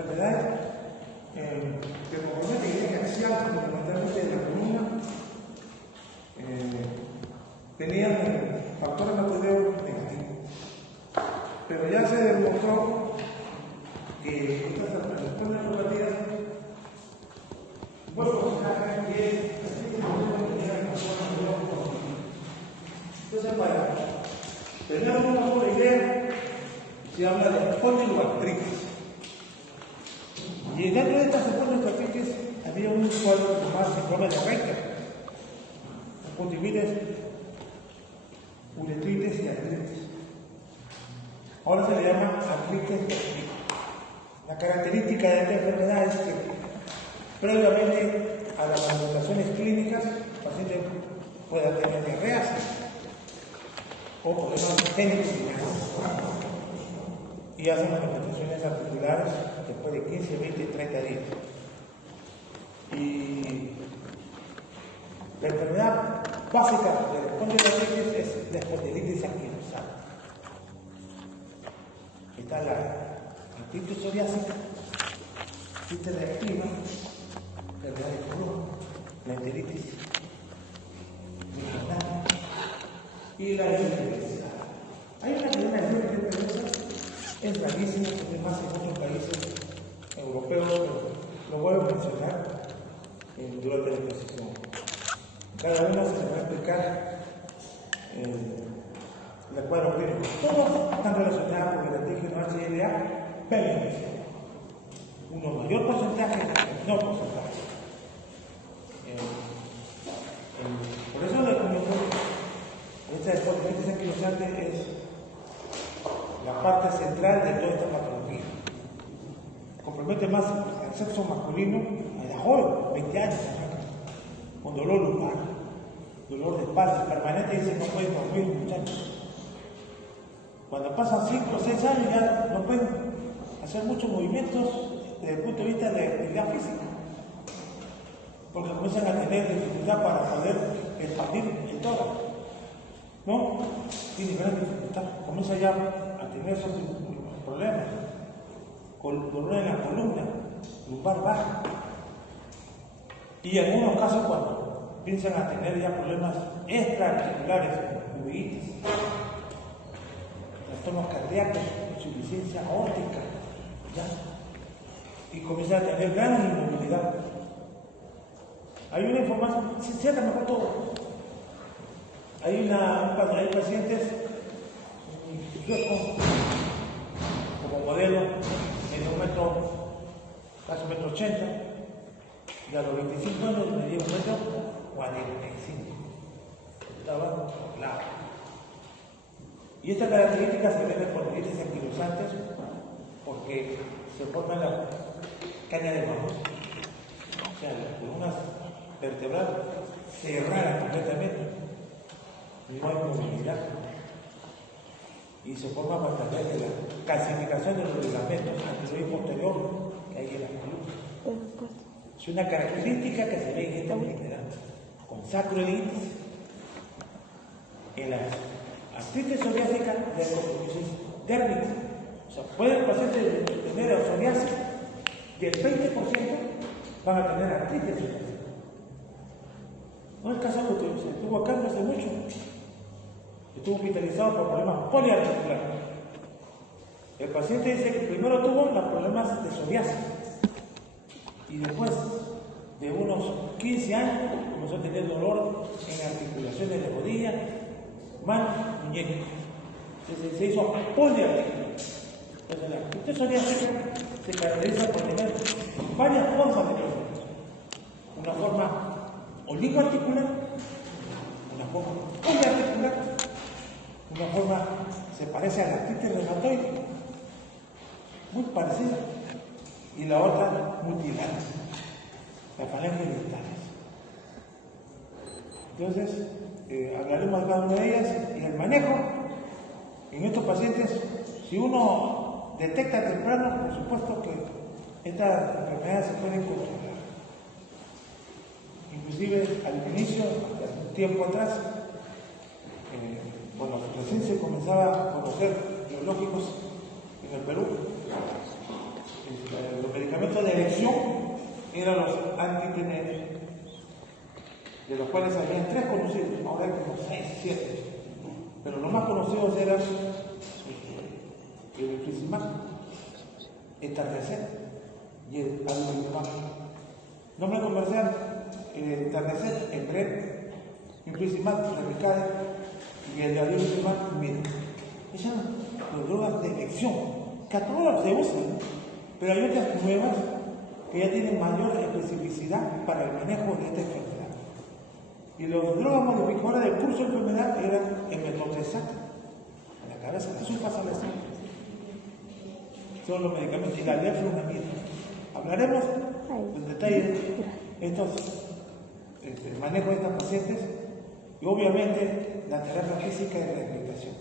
enfermedades que comprometen el axial fundamentalmente de la columna tenían factores materiales negativos. Pero ya se demostró que estas alteraciones neuropáticas entonces, para tener una sola idea, se habla de espondiloartritis. Y dentro de estas espondiloartritis había un cuadro llamado síndrome de Reiter, conjuntivitis, uretritis y artritis. Ahora se le llama artritis reumatoide. La característica de esta enfermedad es que previamente a las manifestaciones clínicas, el paciente puede tener diarreas o problemas génicos y hacen manifestaciones articulares después de 15, 20, 30 días. Y la enfermedad básica de la espondiloartritis es la espondilitis anquilosal. Está la artritis psoriásica, artritis reactiva, enfermedad de Crohn, la enteritis neuronal y la enfermedad. Hay una cadena de enfermedades, es rarísima, se ve más en otros países europeos, pero lo voy a mencionar durante la exposición. Cada uno se va a explicar el cuadro clínico. Todos están relacionados con el antígeno HLA, pero uno mayor porcentaje, menor porcentaje. Por eso la comunicación, esta espondilitis anquilosal es la parte central de toda esta patología. Compromete más al sexo masculino, a la joven, 20 años, con dolor lumbar, dolor de espalda permanente, y se no pueden dormir muchachos. Cuando pasan 5 o 6 años ya no pueden hacer muchos movimientos desde el punto de vista de actividad física, porque comienzan a tener dificultad para poder expandir el tórax, ¿no? Tiene gran dificultad, comienza ya a tener esos problemas, con dolor en la columna, lumbar baja, y en algunos casos cuando piensan a tener ya problemas extraarticulares, uveítis, trastornos cardíacos, insuficiencia aórtica, ¿ya? Y comienza a tener gran inmovilidad. Hay una información, cierta mejor todo. Hay pacientes suecos como modelo en 1 metro, casi 1,80 m, y a los 25 años medía 1,45 m. Estaba claro. Y esta característica se debe por espondilitis anquilosantes porque se forma en la caña de manos, o sea, las columnas vertebrales cerradas completamente, no hay movilidad, y se forma a través de la calcificación de los ligamentos anterior y posterior que hay en las columnas. Es una característica que se ve en esta enfermedad, con sacroilitis, en las artritis psoriásica de compromisos térmicos. O sea, puede el paciente tener psoriasis y el 20% van a tener artritis psoriásica. No es el caso que se estuvo acá no hace mucho. Estuvo hospitalizado por problemas poliarticulares. El paciente dice que primero tuvo los problemas de psoriasis y después de unos 15 años comenzó a tener dolor en articulaciones de rodilla, mano, muñeca. Entonces se hizo poliarticular. Entonces la artritis psoriásica se caracteriza por tener varias formas de problemas. Una forma oligoarticular, una forma poliarticular, una forma se parece a la artritis reumatoide, muy parecida, y la otra mutilar, la falange dentales. Entonces, hablaremos de cada una de ellas y el manejo en estos pacientes. Si uno detecta temprano, por supuesto que estas enfermedades se pueden controlar. Inclusive al inicio, hace un tiempo atrás, cuando recién se comenzaba a conocer biológicos en el Perú, los medicamentos de elección eran los anti-TNF, de los cuales habían 3 conocidos, ahora hay como 6, 7, pero los más conocidos eran el infliximab, el Tardecet y el adalimumab. Nombre comercial, el Tardecet, el Brep, infliximab, Remicade, y el adalimumab, Mira. Esas son las drogas de elección, que a todas se usan, pero hay otras nuevas que ya tienen mayor especificidad para el manejo de esta enfermedad. Y las drogas modificadoras del curso de enfermedad eran el metotrexato, en la cabeza, eso pasa la sangre. Son los medicamentos y la diaflunomida. Hablaremos en detalle de estos manejo de estas pacientes y obviamente la terapia física y rehabilitación.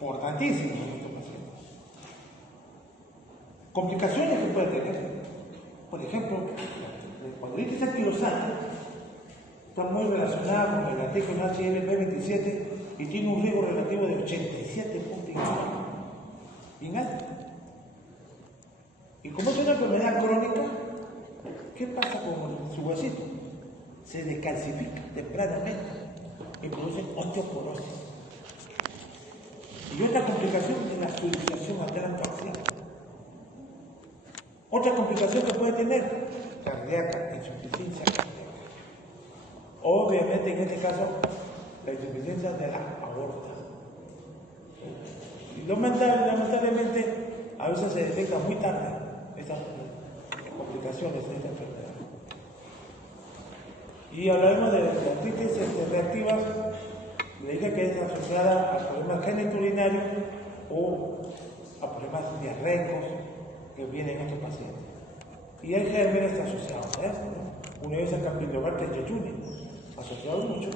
Importantísimo en estos pacientes. Complicaciones que puede tener. Por ejemplo, la espondilitis anquilosante está muy relacionada con el antígeno HLP27 y tiene un riesgo relativo de 87.1, bien alto. Y como es una enfermedad crónica, ¿qué pasa con su huesito? Se descalcifica tempranamente y produce osteoporosis. Y otra complicación es la sudoración atrántoaxial. Otra complicación que puede tener, cardíaca, insuficiencia cardíaca. Obviamente en este caso, la insuficiencia de la aorta. Y lamentablemente, a veces se detecta muy tarde estas complicaciones de esta enfermedad. Y hablaremos de artritis reactivas. Le dije que es asociada a problemas genitourinarios o a problemas diarreicos que vienen en estos pacientes. Y hay gérmenes asociados a esto, ¿no? Uno es el Campylobacter jejuni, asociado mucho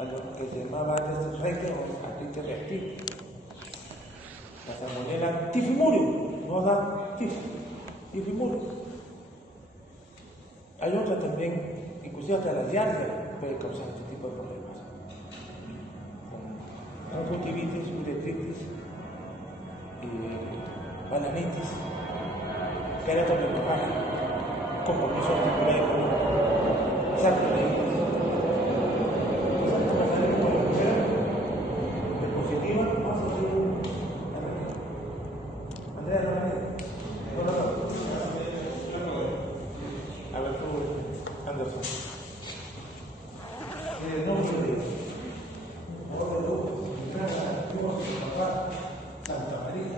a lo que se llamaba antes regio o artritis reactiva. La salmonella tifimurium, no da tifimurium. Hay otra también, inclusive hasta la diarrea puede causar este tipo de problemas. Conjuntivitis, uretritis, bananitis, queratomegalia, compromiso articular, sarcoiditis. Positiva, vamos a hacer un Andrea Ramírez. A ver, tú, Anderson. No me lo digas. Santa María.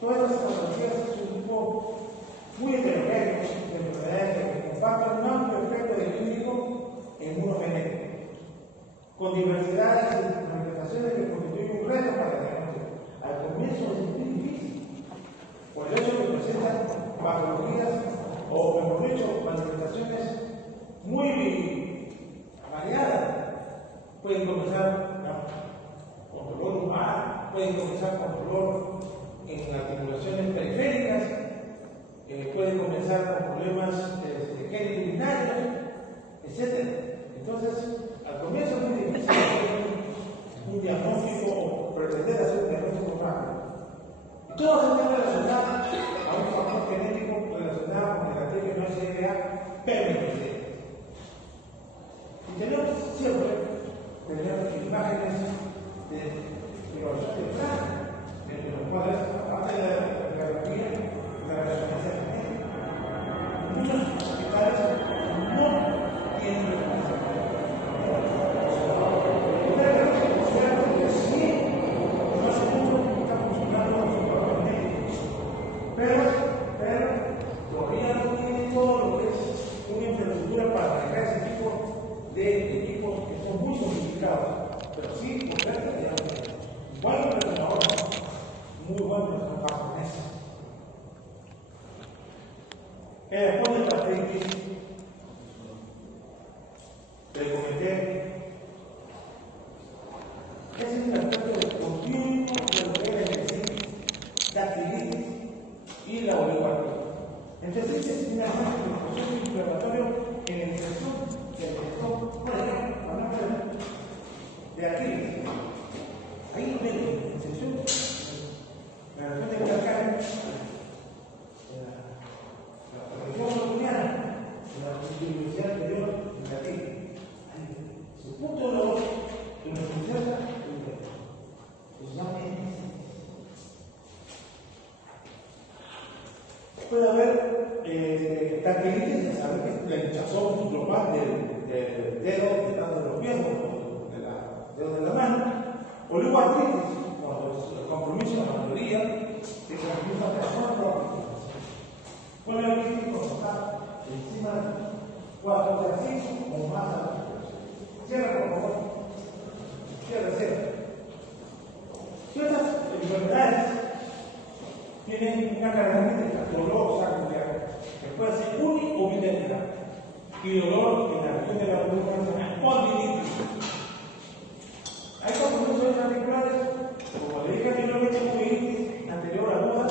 Todas estas patologías es un grupo muy heterogéneo de enfermedades que comparten un amplio espectro de clínico inmunogenético, con diversidades y manifestaciones que constituyen un reto para el diagnóstico. Al comienzo patologías o, mejor dicho, manifestaciones muy variadas. Pueden comenzar con dolor lumbar, pueden comenzar con dolor en articulaciones periféricas, pueden comenzar con problemas genitourinarios, etc. Entonces, al comienzo es muy difícil hacer un diagnóstico o pretender hacer un diagnóstico rápido. Y todo se está relacionado a un factor genético relacionado con el arterio no SLA permanente. Y tenemos siempre imágenes de evaluación temprana, de los cuales, aparte de la radiografía, la resonancia magnética. Muchos hospitales no tienen resonancia magnética. Una de las cosas que sí, no se está funcionando con su programa médico, pero todavía no tiene todo lo que es una infraestructura para manejar ese tipo de equipos que son muy sofisticados, pero sí, por suerte, ya lo tenemos. Buenos resonadores, muy buenos resonadores. Después de la artritis, te comenté, ese es el aspecto continuo de lo que es el dactilitis y la oligoartritis. Entonces, es una proceso inflamatorio en el intestino. Por ejemplo, hablamos de Aquiles. Ahí ven la sección, la región de calcáneo, la región colombiana, la universidad anterior de Aquiles. Su punto de dolor de una princesa se llama puede haber dactilitis, ya saben que es la hinchazón global del dedo detrás de los pies, del dedo de la mano, oligoartritis, cuando el compromiso de la mayoría se transmite a personas próximas. Poliartritis cuando está encima de 4 o 5 o más alto. Cierra, por favor. Cierra. Todas estas enfermedades tienen una característica dolorosa, que puede ser uni o bilateral, y dolor en la región de la columna vertebral, condilitis. Hay compromisos articulares, como le dije anteriormente, uveitis anterior aguda,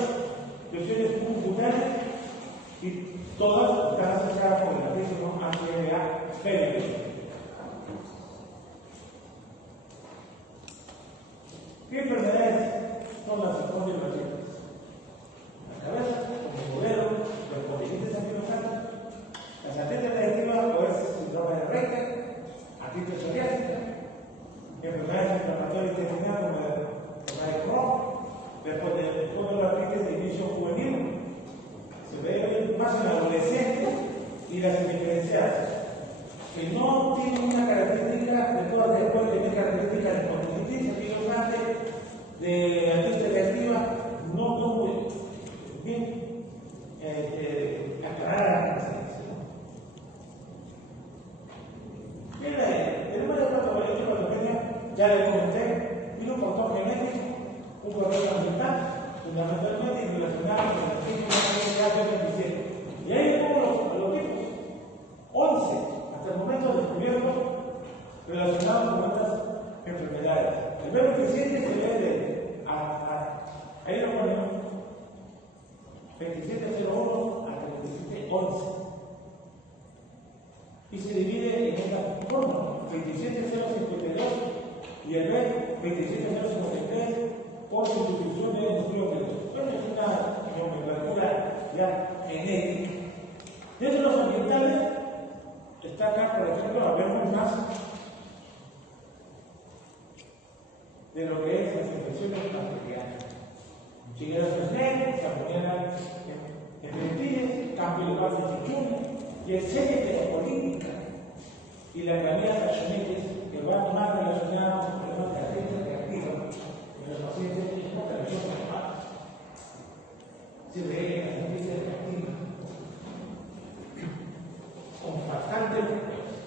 lesiones cutáneas, y todas están asociadas con el artículo ACLA periférico. ¿Qué enfermedades son las espondiloclitis? La cabeza, como modelo, los condilitis anquilosante, la satélite digestiva o es síndrome de Reiter, artritis psoriásica, enfermedades inflamatorias intestinales como la enfermedad de Crohn, después de la artritis de inicio juvenil, se ve más en la adolescencia y las indiferenciadas, que no tienen una característica de todas las después de características de condilitis anquilosante, de artritis digestiva, no tuvo bien aclarar la presencia. El número de patología ya le comenté, tiene un factor genético, un problema ambiental, fundamentalmente relacionado con el artículo 27. Y ahí tenemos los tipos, 11 hasta el momento descubiertos relacionados con estas enfermedades. El B27 se ve ahí lo ponemos, 2701 hasta 2711. Y se divide en esta forma, 27052 y el B27053 por sustitución de nucleótidos. Bueno, es una nomenclatura ya genética. Dentro de los ambientales está acá, por ejemplo, hablamos más de lo que es las infecciones bacterianas. Chiguera Fresnel, Salmonella Enteritis, cambio de base chichuna y el Teopolítica y la Clamidia Pachonitis, que van más relacionadas con problemas de artritis reactiva en los pacientes con hipotensión hepática. Se ve en la artritis reactiva con bastante frecuencia.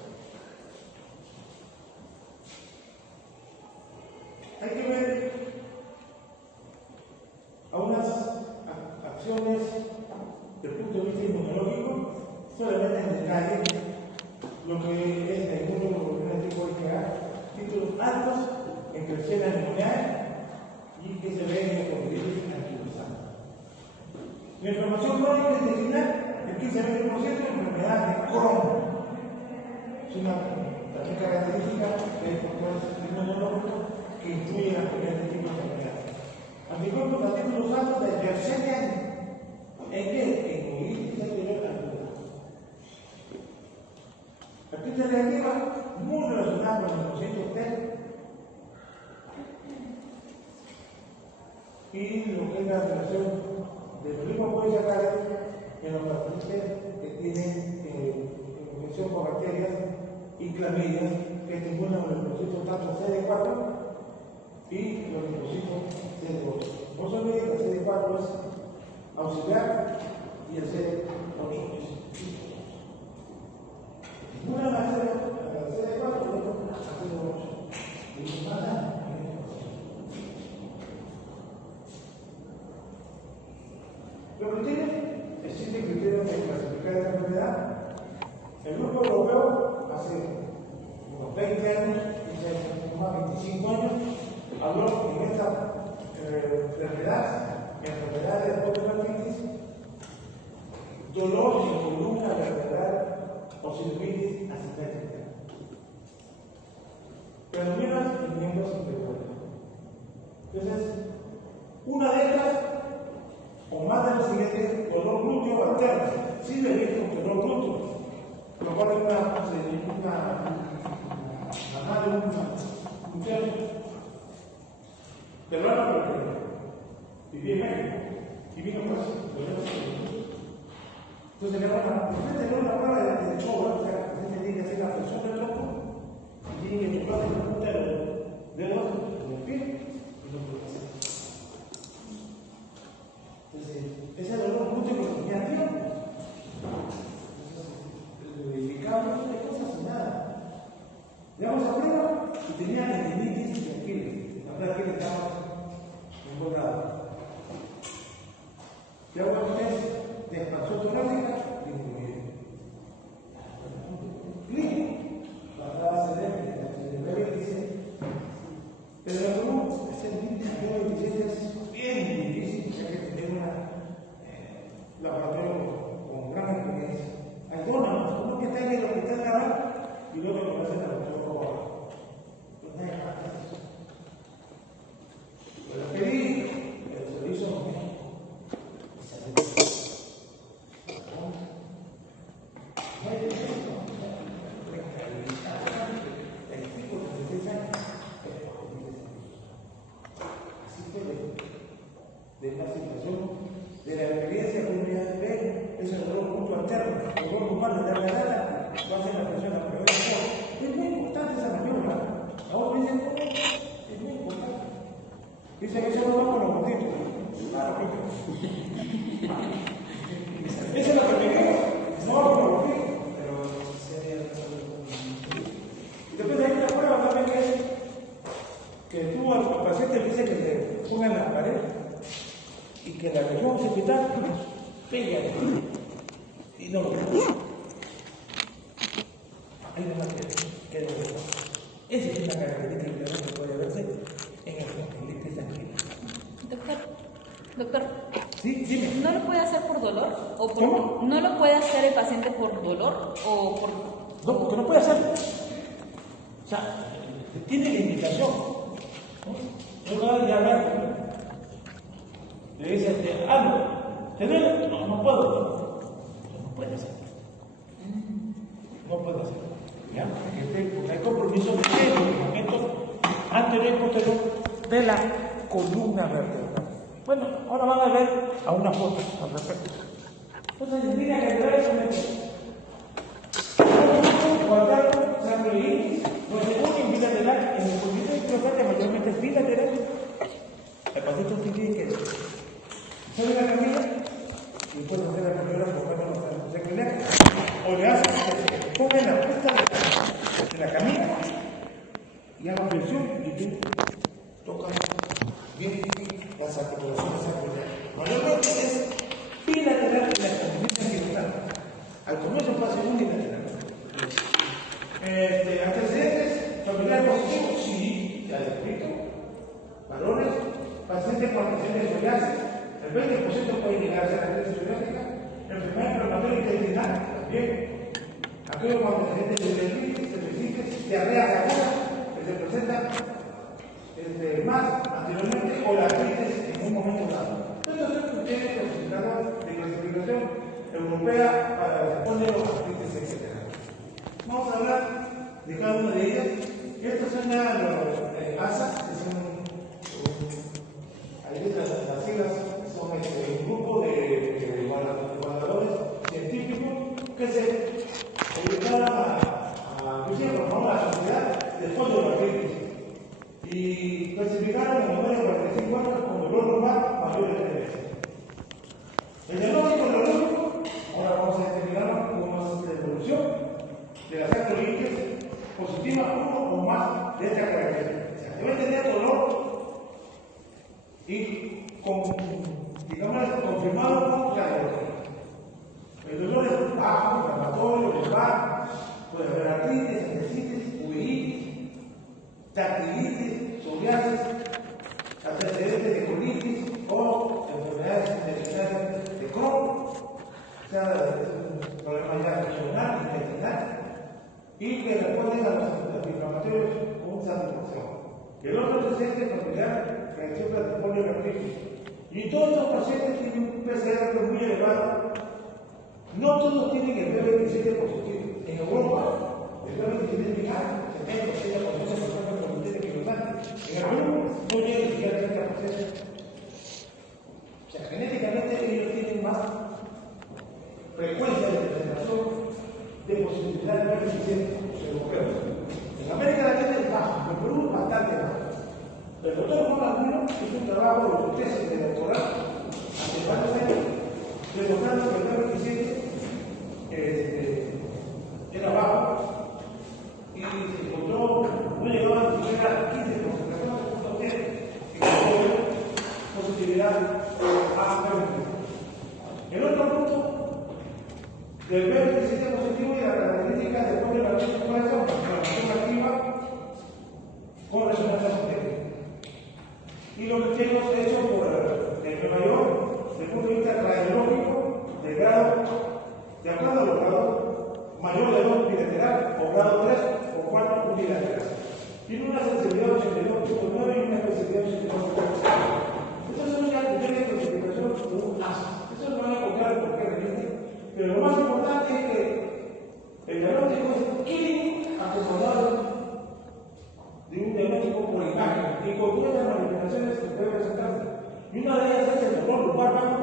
Hay que ver algunas acciones de neurológico, solamente en detalle lo que es el inmunológico y títulos altos en Klebsiella pneumoniae y que se ven en el coronavirus anquilosante. La inflamación crónica intestinal, el 15 a 20% de enfermedad de Crohn. Es una también característica del factor inmunológico que influye en la primera tipo de enfermedad. Anticuerpos a títulos altos de Yersinia, ¿en qué? En colitis anterior aguda. La crisis reactiva muy relacionada con el proceso T y lo que es la relación de los mismos polisacaros en los pacientes que tienen infección por bacterias y clamidias que estimulan los linfocitos tanto CD4 y los linfocitos CD8. No se olviden que el CD4 es auxiliar y el CD8 es una de las CD4 y otra la CD8. Y nada. Lo que tiene, existen criterios de clasificar esta enfermedad. El grupo europeo hace unos 20 años, más 25 años, habló en esta enfermedad de poliomelitis, dolor en columna vertebral o sinusitis asimétrica. Predominan en miembros inferiores. Entonces, una de estas o más de los siguientes, dolor glúteo alterno. Sí le visto un dolor glúteo, lo cual es una función peruana, porque viví en México y vino por eso. Entonces, usted tiene una prueba de show, o sea, usted tiene que hacer la presión del tronco y tiene que tocar el punta de los dedos del pie y lo puede hacer. Entonces, ese dolor glúteo que tenía tiempo. Entonces, verificamos de cosas y nada. Le damos a prueba y tenía tendinitis de Aquiles. La verdad que estaba en buen lado. Le hago un test de expansión torácica y incluye. Clínico. Para hacer el B26. Pero la común, ese B26 es bien difícil, ya que tener una laboratorio con gran experiencia. Hay donas, uno que está en el hospital Naval y luego que lo hace en el laboratorio por abajo. Pues nadie más eso. Pero lo pedí, pero se lo hizo en México. Y se le dijo. No hay defecto. El tipo de 16 años es bajo 10 años. Así fue de la situación. De la experiencia que uno ya ve, es el dolor punto alterno, el dolor humano de la edad, lo hace la persona por el cuerpo. Es muy importante esa maniobra. Ahora dicen, es muy importante. Dicen que eso no va con los motivos. Claro que eso es lo que queremos. No va con los motivos. Y después hay una prueba también que tú al paciente le dice que le pongan la pared y que la región occipital pega y no lo vemos. Hay una que no lo vemos. Esa es una característica que puede verse en el colitis anquila. Doctor, ¿Sí? Dime. ¿no lo puede hacer por dolor? ¿O por, ¿Cómo? ¿No lo puede hacer el paciente por dolor o por...? No, porque no puede hacerlo. O sea, tiene limitación. No va a llamar. Le dice, algo, ¿te duele? No, no puedo. No puede hacerlo. No puede hacerlo. ¿Ya? Porque hay compromiso de los momentos anterior y posterior de la columna vertebral. Bueno, ahora van a ver a una foto al respecto. Entonces, mira que trae eso guardar sanguíneos, no se une bilateral en el conjunto de mayormente es bilateral. El paciente tiene que sale la camilla y después hacer la camilla con sanguíneos. O le hace que se ponga en la puesta de la camilla y haga presión y tú tocas bien las articulaciones sanguíneas. Mayormente es bilateral en la conjunto pacientes con lesiones de psoriasis, el 20% puede llegar a ser artritis psoriásica, enfermedad inflamatoria intestinal también, aquellos con antecedentes de uretritis, cervicitis, diarreas agudas que se presentan más anteriormente o la artritis en un momento dado. Estos son criterios clasificados de clasificación europea para responder a los artritis, etc. Vamos a hablar de cada una de ellas. Estos son los ASA, que son ahí las siglas son un grupo de evaluadores científicos que se dedicaron a formar la sociedad después de la artritis y clasificaron el número de 45 años como dolor normal mayor de 3 meses. El diagnóstico neurológico, ahora vamos a determinar cómo es la evolución de las artritis positiva, uno o más de esta característica. O sea, debe tener dolor y confirmado con claridad. El dolor es bajo, inflamatorio, local, puede haber artritis, sinusitis, uveitis, dactilitis, psoriasis, antecedentes de colitis o enfermedades intestinales de Crohn, o sea, es un problema ya regional, intestinal, y que responden a los antiinflamatorios con satisfacción. El otro antecedente familiar, reacción platifolia artritis. Y todos los pacientes tienen un PCR muy elevado. No todos tienen el B27 positivo. En Europa, el B27 es alto, 70, 80% de los kilosantes. En el Perú no llega ni siquiera al 30%. O sea, genéticamente ellos tienen más frecuencia de presentación de posibilidad de B27 europeos. En América Latina es bajo, en Perú es bastante bajo. El doctor Juan Arguino hizo un trabajo de tesis de doctorado hace varios años, demostrando que el B27 era bajo y se encontró, no llegaba ni siquiera a 15 concentraciones, y con positividad a B27. El otro punto del B27 positivo y la característica después de la inflamación activa con resonancia magnética. Y lo que hemos hecho por el Nueva York, desde el punto de vista radiológico, de grado, de acuerdo a los grados, mayor de 2 bilateral, o grado 3 o 4 unilateral. Tiene una sensibilidad 82.9 y una especificidad 82.9. Estas son las criterios de clasificación de un ASA. Eso lo van a encontrar en cualquier revista. Pero lo más importante es que el diagnóstico es clínico acompañado de un diagnóstico por imagen y con todas las manifestaciones que puede presentarse. Y una de ellas es el dolor lumbar bajo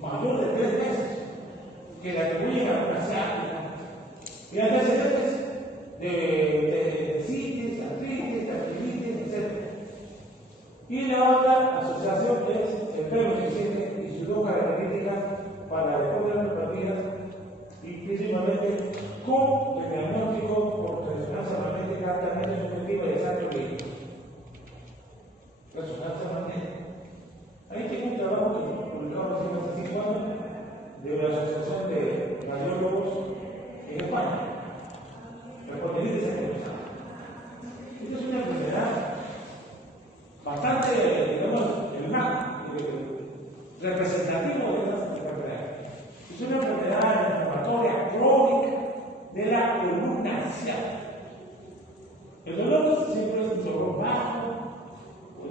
mayor de 3 meses, que le atribuyen a una ciática. Y hay antecedentes de citis, artritis, dactilitis, etc. Y la otra asociación es el B27 y su dos características para después de las neuropatías y principalmente con el diagnóstico por resonancia magnética altamente subjetiva de exacto clínico. Resonancia magnética. Ahí tengo un trabajo que publicado hace 5 años de la Asociación de Radiólogos en España. La espondilitis anquilosante. Esta es una enfermedad bastante, digamos, representativo de esta enfermedad. Es una enfermedad inflamatoria crónica de la columna asiática. El dolor siempre es un dolor bajo,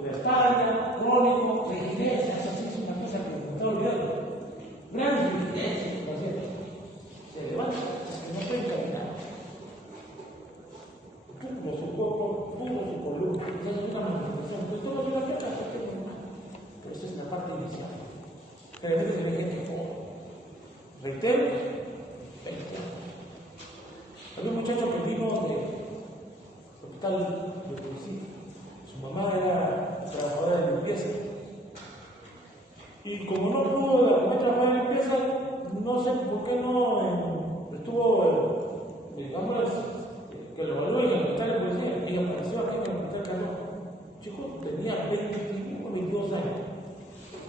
de la espalda, crónico, rigidez, así es una cosa que me está olvidando. Gran rigidez en el paciente. Se levanta hasta que no puede caminar. Puro su cuerpo, puro su columna. Esa es una manifestación. Pues todo lleva a la pero esa es la parte inicial. Generalmente se ve gente joven. Reitero, 20 años. Había un muchacho que vino del hospital de policía. Su mamá era trabajadora de limpieza. Y como no pudo trabajar en limpieza, no sé por qué no estuvo, digamos, que lo evaluó en el hospital de policía y apareció aquí en el hospital Calor. Chico, tenía 21 o 22 años.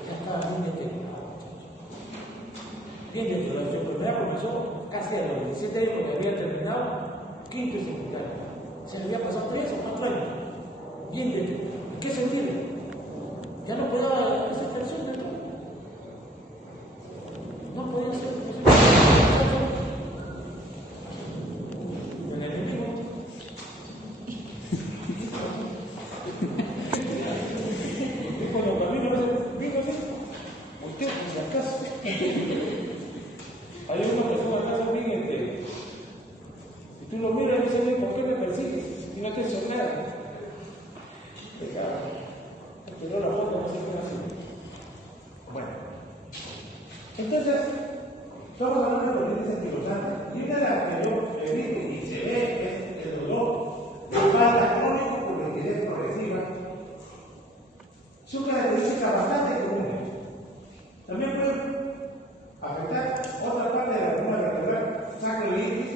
Ya estaba bien de tiempo. Bien dentro de su enfermedad comenzó casi a los 17 años porque había terminado quinto y secundario. Se le había pasado 3 o 4 años. Bien dentro. ¿Qué se vive? decir, ¿por qué me persigues? Y no te hizo nada. Pero la foto no se fue así. Bueno. Entonces, estamos hablando de los dientes anquilosantes. Y una de las que yo he visto y se ve es el dolor de espalda crónico por rigidez progresiva. Son características bastante comunes. También puede afectar otra parte de la columna vertebral, sacroilitis,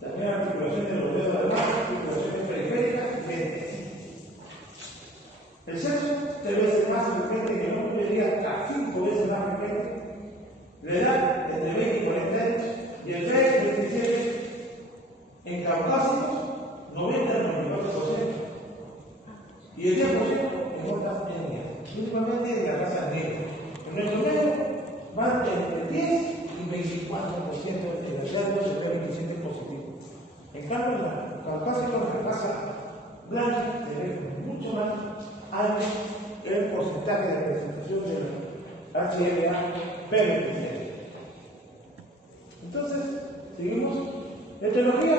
también articulación de los dedos de la mano, articulaciones periféricas y ventecitis. El sexo debe ser más frecuente en el hombre, diría hasta 5 veces más frecuente. La edad entre 20 y 40 años y el 3-27 en caucásicos 90-94% y el 10% en otras etnias, principalmente en la raza negra. En nuestro medio van entre 10 y 24% de los daños se ven 27 positivos. En cambio, en la caucásica, la raza blanca, se ve mucho más alto el porcentaje de presentación del HLA-B27. Entonces, seguimos. La etiología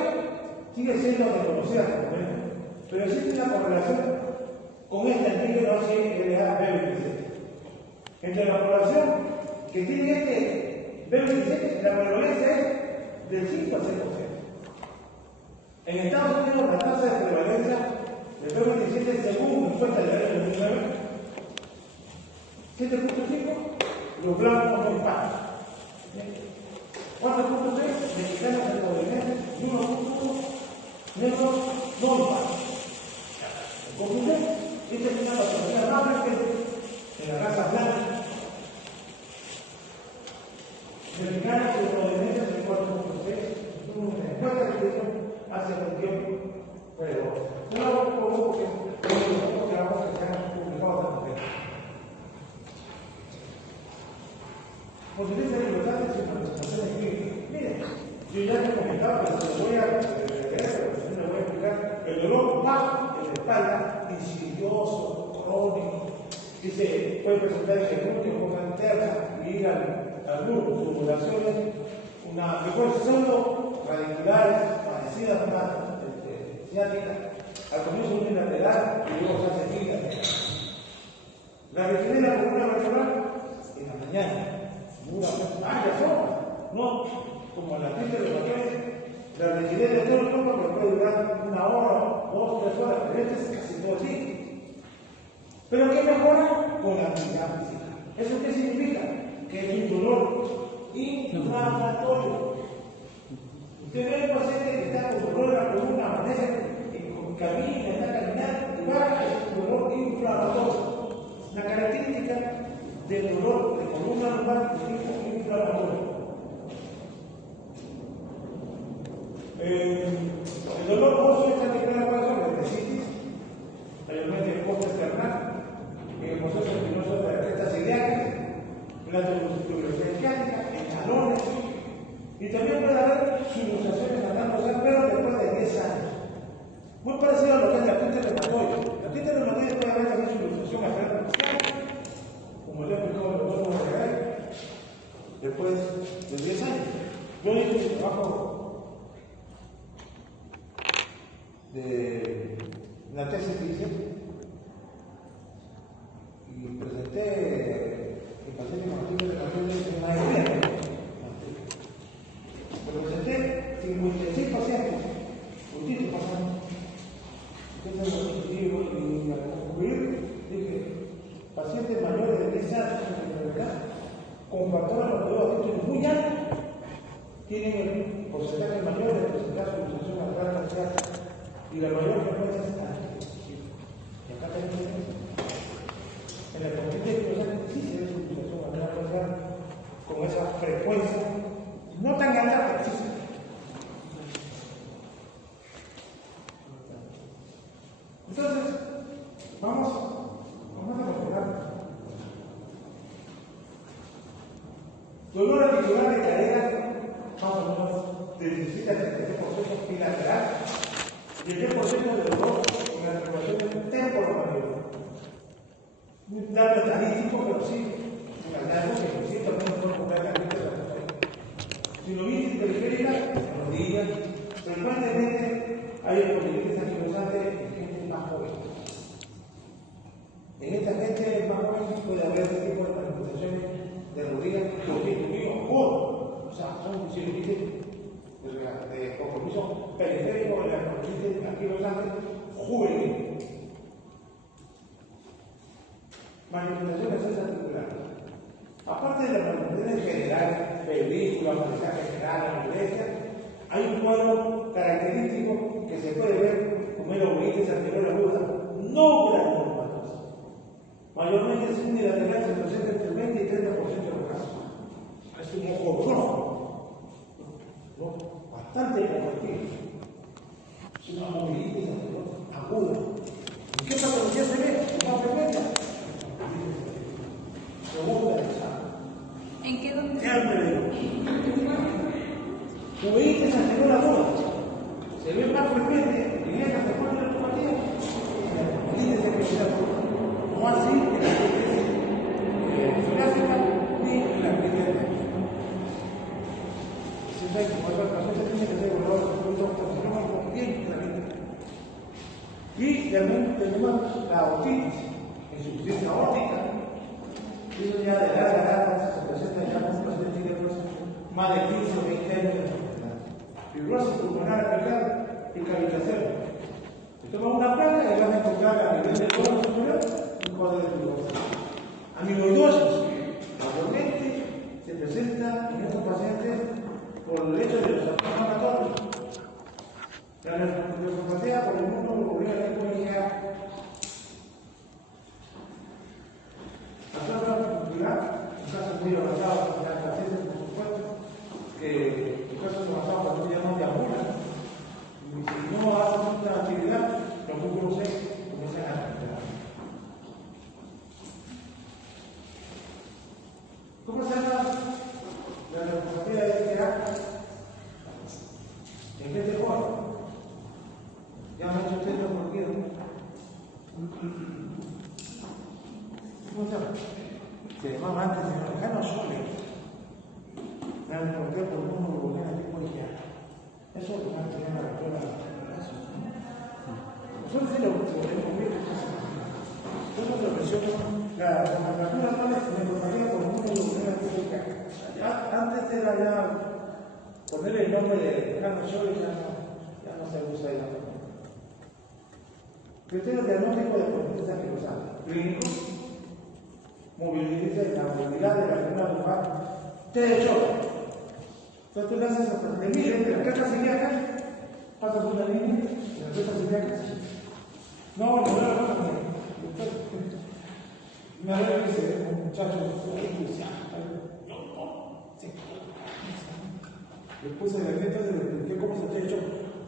sigue siendo desconocida por lo menos, pero existe una correlación con este antígeno HLA-B27. Entre la población que tiene este B27, la prevalencia es del 5 al 6%. En Estados Unidos, la tasa de prevalencia del B27, según encuesta del año 2009, 7.5, los blancos no hispanos. 4.3, mexicanos estadounidenses, y 1.1, negros no hispanos. En conclusión, esta es una patología más frecuente en la raza blanca. Mexicanos estadounidenses, el 4.3, una encuesta que hizo hace un tiempo, pero no como que vamos que se han publicado también. Posibilidades de libertad de su manifestación clínica. Miren, yo ya te comentaba, pero se lo voy a explicar. El dolor bajo en la espalda, insidioso, crónico, que se puede presentar en el glúteo, fosa interna, y ir al glúteo, tubulaciones, una mejor pseudo radiculares, parecidas a una ciática, al comienzo unilateral y luego se hace bilateral. La rigidez de la columna vertebral en la mañana. Varias horas, no como la gente de los papeles, la rigidez de todo el cuerpo que puede durar 1 hora, 2, 3 horas, pero este es casi todo el día. Pero ¿qué mejora? Con la actividad física. ¿Eso qué significa? Que es un dolor inflamatorio. Usted ve un paciente que está con dolor en la columna, amanece, camina, está caminando, y baja, es un dolor inflamatorio. La característica del dolor de columna lumbar de tipo inflamatorio. El dolor óseo está ligado a la ventecitis, mayormente en costa externa, en el proceso espinoso de las crestas ilíacas, en la tuberosidad isquiática, en talones, y también puede haber subluxaciones anales, pero después de 10 años. Muy parecido a lo que es la artritis reumatoide. La artritis reumatoide puede haber también subluxación anal, como le he explicado en los dos de después de 10 años. Yo hice un trabajo de la tesis que hice y presenté el paciente con artritis reumatoide en maestría. Pero presenté 56 pacientes, muchísimos pacientes. Entonces los digo y al concluir dije, pacientes mayores de 10 años de enfermedad con factores motivos muy altos tienen el porcentaje mayor de presentar subluxación anal facial y la mayor frecuencia es antes. Y acá tenemos en el paciente de sí se ve subluxación anal facial con esa frecuencia no tan alta, pero sí se ve. Entonces, vamos a mejorar. Dolor articular de cadera, más o menos del 17 al 33% bilateral, y el 10% de dolor en la articulación temporomandibular. Un dato estadístico, pero sí, un dato que inclusive también no puede comprar la lista de la sinovitis periférica, rodillas, Frecuentemente hay poliquetas anquilosantes en gente más joven. En esta gente más joven puede haber este tipo de manifestaciones de rodillas o sea, son cirugías de compromiso periférico de la poliquetas anquilosantes juvenil. Manifestaciones extraarticulares. Aparte de las manifestaciones generales, películas, paisaje general, en la iglesia, hay un cuadro característico que se puede ver como el obliques anterior aguda, no granulomatosa. Mayormente es unilateral, se presenta entre el 20 y 30% de los casos. Es un ojo rojo, ¿no? Bastante compartido. Es una obliques anterior aguda. ¿En qué patología se ve? Más frecuente. Segunda examen. ¿En qué dónde? ¿Qué hambre le digo? Juvenil anterior aguda. Se ve más frecuente en esta segunda neuropatía que en la poliquetas anquilosantes. No así en la poliquetas psoriásica ni en la poliquetas. Cuando el paciente tiene que ser evaluado por un doctor, si no me conviene la vida. Y también tenemos la otitis, insuficiencia aórtica. Eso ya de larga data se presenta ya con un paciente que tiene más de 15 o 20 años de enfermedad. Fibrosis pulmonar aplicada y cavitación. Se toma una placa y van a encontrar a nivel del órgano superior un cuadro de fibrosis. Amiloidosis, mayormente se presenta en estos pacientes por el hecho de los inflamatorios. La nefropatía por el mundo lo obliga a la crónica. La profundidad, en casos muy avanzados, en las pacientes, por supuesto, que en casos avanzados, cuando ya no deambulan, y si no hacen mucha actividad, los músculos se comienzan a recuperar. ¿Cómo se llama la nefropatía de STA? En gente joven. Ya muchos ustedes lo conocieron. ¿Cómo se llama? Se llamaba antes de Alejandro Sole. La nefropatía por el mundo lo volvían a tipo de ya. Eso es lo que antes tenía la doctora. Nosotros sí lo podemos ver. Nosotros lo mencionamos. La nomenclatura no es nefropatía por el mundo lo volvían a tipo de ya. Antes era ya ponerle el nombre de Alejandro Sole ya no se usa ahí. Criterios diagnósticos de poliquetas anquilosantes. Clínicos, movilidad, la movilidad de la columna lumbar. Te de choque. Entonces tú le haces hasta de entre las placas ilíacas, pasas una línea, en las placas ilíacas. No, una vez que se ve un muchacho después se le expliqué cómo se había hecho,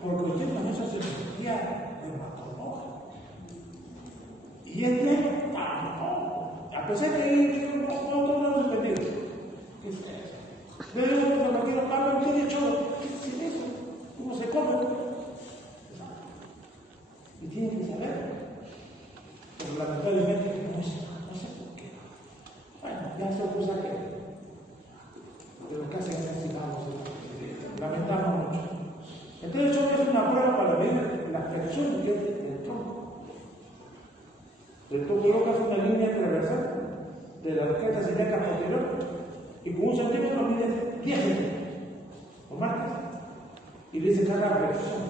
porque usted con esa cirugía dermatológica. Y este, a pesar de que no lo suspendido. Pero cuando quiero pagar, ¿qué de hecho? ¿Qué es eso? ¿Cómo se come? Y tiene que saber. Pero lamentablemente no sé por qué. Bueno, ya son cosas que de lo que hacen necesitamos. Lamentamos mucho. Entonces, eso es una prueba para ver la flexión del tronco. El tronco loco hace una línea transversal de la arqueta ilíaca posterior y con un centímetro mide 10 centímetros o marcas y le dice cada flexión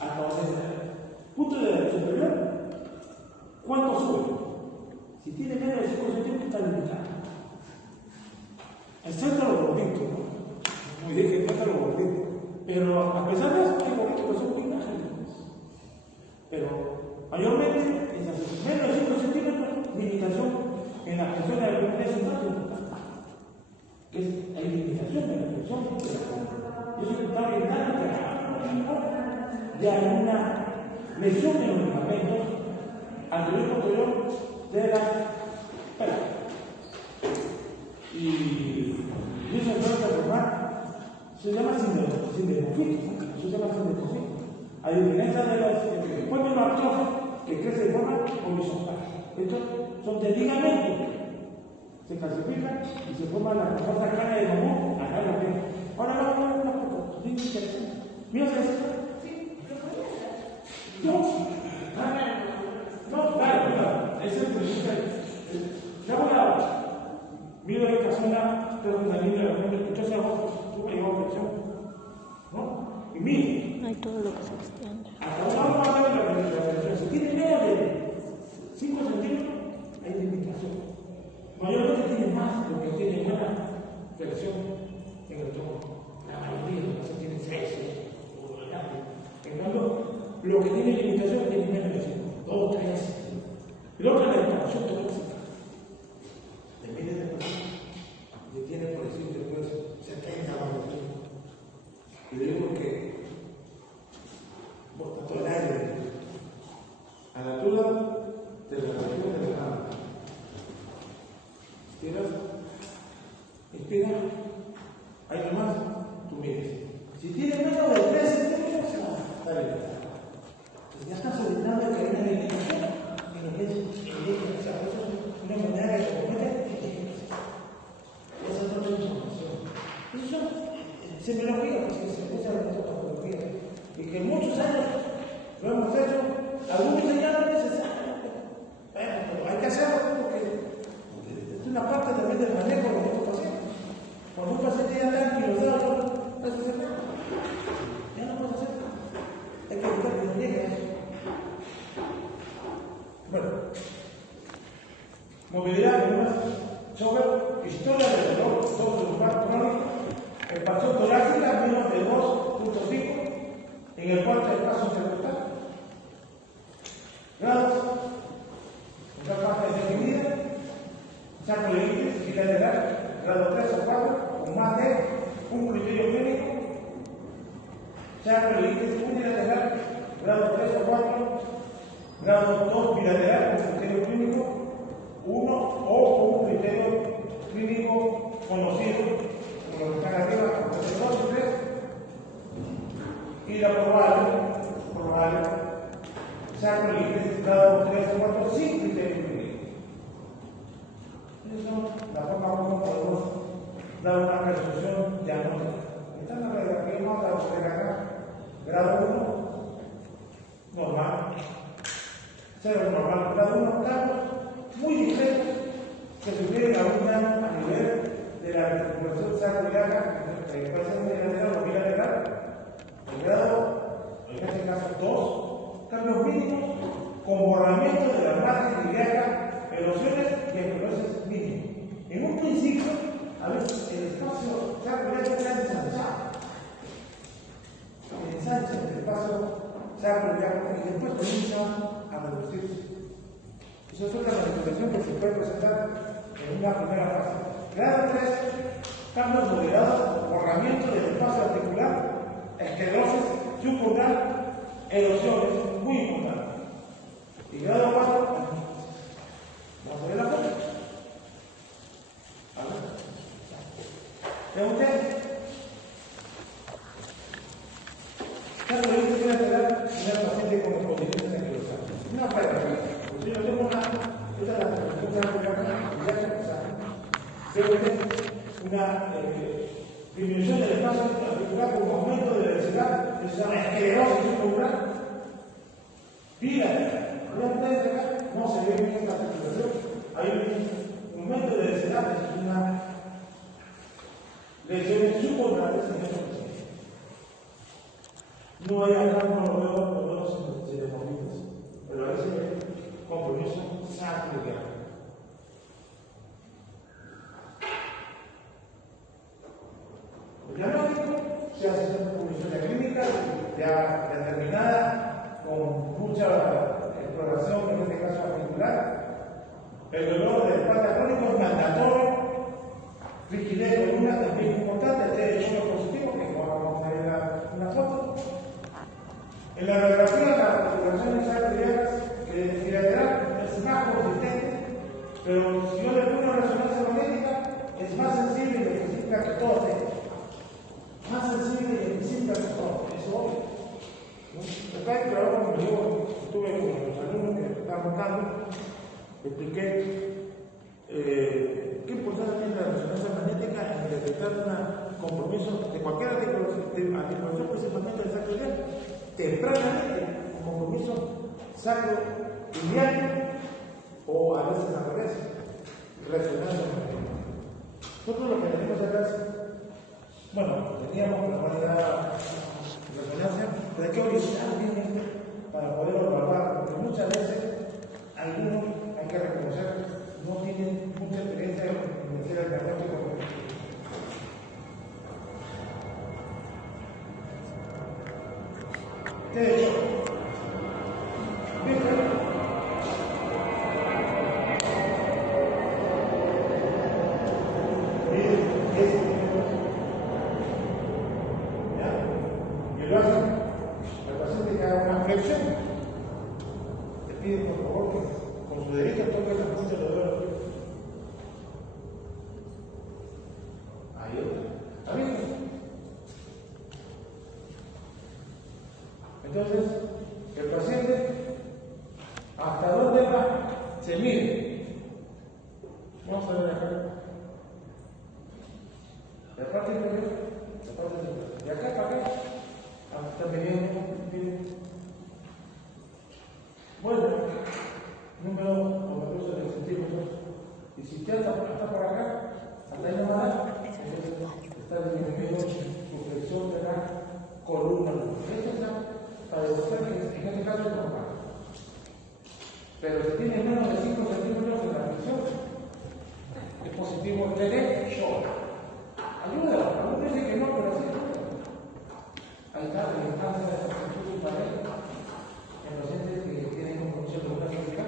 hasta donde está. Punto de superior, ¿cuánto sube? Si tiene menos de 5 centímetros, está limitado. El centro de los gorditos, ¿no? Muy dije, no los gorditos. Pero a pesar de eso, hay gorditos que son muy ágiles. Pero mayormente, menos de 5 centímetros, limitación en la flexión de la columna hay limitación de la flexión. Eso está orientado que ya hay una lesión en los ligamentos anterior y posterior de la pera. Y eso se puede formar, se llama sindemofito, eso se llama sindemofito. A diferencia de los cuerpos artrosos que crecen de forma horizontal. Estos son de ligamento, se clasifican y se forman la famosa cara de mamón acá en la pierna. Ahora vamos a ver una foto, bien interesante. Mira, No, claro, esa es la pregunta. Ya miro esta zona, tengo una línea de frente, escuchó esa voz, tú me llevas atención, ¿no? Y mire, Hay todo lo que se extiende. hasta vamos a ver la penetración. Si tiene menos de 5 centímetros, hay limitación. Mayormente tiene más porque tiene buena flexión en el tronco. La mayoría de los casos tienen 6 o en cambio, lo que tiene limitación tiene menos de 5, 2, 3. El otro es la expansión torácica. Depende de la persona. Que tiene, por decir, después 70 o 100. Y digo que bota todo el aire a la altura de la región de la cama. Inspira, ahí nomás, tú mires. Si tiene menos de 3 centímetros, está bien. Ya está solicitando que hay una limitación en lo que es o sea, eso es una manera que se comete esa es otra información. Eso es semiología, pues se empieza a esta patología. Y que muchos años lo hemos hecho, algunos ya no es necesario. Pero hay que hacerlo porque es una parte también del manejo de estos pacientes. Cuando un paciente ya está anquilosado, no puedes hacer nada. Ya no puedes hacer nada. Hay que evitar que no llegue a eso. Bueno, movilidad, sobre historia del dolor, dolor crónico, expansión torácica menos de 2.5 en el cuarto espacio intercostal. Grados, una parte definida, sarcoiditis bilateral, grado 3 o 4, con más de un criterio clínico, sarcoiditis unilateral, grado 3 o 4, grado 2 bilateral con criterio clínico, 1 o con un criterio clínico conocido, como lo que están arriba, con criterio 2 y 3, y la probable, sarcoiditis, grado 3 o 4, sin criterio clínico. Eso es la forma como podemos dar una resolución diagnóstica. Esta es la radiografía más la de acá, grado 1, normal. 0 normal, grado 1, casos muy discretos que sugieren a un daño a nivel de la articulación sacroiliaca, que puede ser unilateral o bilateral. El grado, en este caso 2, cambios mínimos con borramiento de la margen ilíaca, erosiones y esclerosis mínimos. En un principio, a veces el espacio sacroiliaco está ensanchado. Ensancha el espacio sacroiliaco y después comienza a reducirse. Eso es otra manifestación que se puede presentar en una primera fase. Grado 3, cambios moderados, borramiento del espacio articular, esclerosis subcondral, erosiones, muy importantes. Y grado 4, vamos a ver la foto. A ver. ¿Ven ustedes? Cada uno tiene que dar una paciente con condiciones anquilosales. Una prueba. Si yo tengo esta es la presentación de la primera, ya se empezaron. Veo una disminución del espacio articular con aumento de la densidad, es una esclerosis subcondral. Bilateral. No se ve bien la articulación. Hay un aumento de densidad, es una lesión subcondral en esos pacientes. No hay acá, no lo veo sin demolitas, pero a veces compromiso sacroiliaco. El diagnóstico se hace una comisión de clínica ya determinada con mucha exploración, en este caso articular. El dolor de la espalda crónico es mandatorio. Rigidez de columna también es importante, este es positivo, que vamos a ver una foto. En la radiografía, la configuración sacroiliacas bilateral es más consistente, pero si yo le pongo una resonancia magnética, es más sensible y específica que todas estas. Más sensible y específica que todas. Eso obvio. Acá el trabajo como yo estuve con los alumnos que estaban montando, expliqué qué importancia tiene la resonancia magnética en detectar un compromiso de cualquier articulación, principalmente del sacroiliaco, tempranamente, como compromiso saco lineal o a veces al revés, resonancia magnética. Nosotros lo que tenemos acá es, bueno, teníamos la variedad de resonancia, pero hay que orientar bien esto para poderlo evaluar, porque muchas veces algunos, hay que reconocer, no tienen mucha experiencia en hacer el diagnóstico. De hecho, y lo hacen al paciente que haga una flexión. Le piden por favor que con su derecha toque la punta de los dedos. Ahí está. ¿Está bien? Entonces, el paciente, ¿hasta dónde va? Se mide. Vamos a ver acá. La parte inferior, la parte superior. De acá para acá, hasta midiendo. Bueno, número o recurso de centímetros. Y si usted está por acá, hasta ahí no va a dar, entonces está disminuyendo su flexión de la columna. Esto está para demostrar que en este caso es normal. Pero si tiene menos de 5 centímetros en la flexión, es positivo el derecho. Ayuda, algunos dicen que no, pero sí. Ahí está la distancia de la flexión superior en pacientes que tienen compromiso de una médica.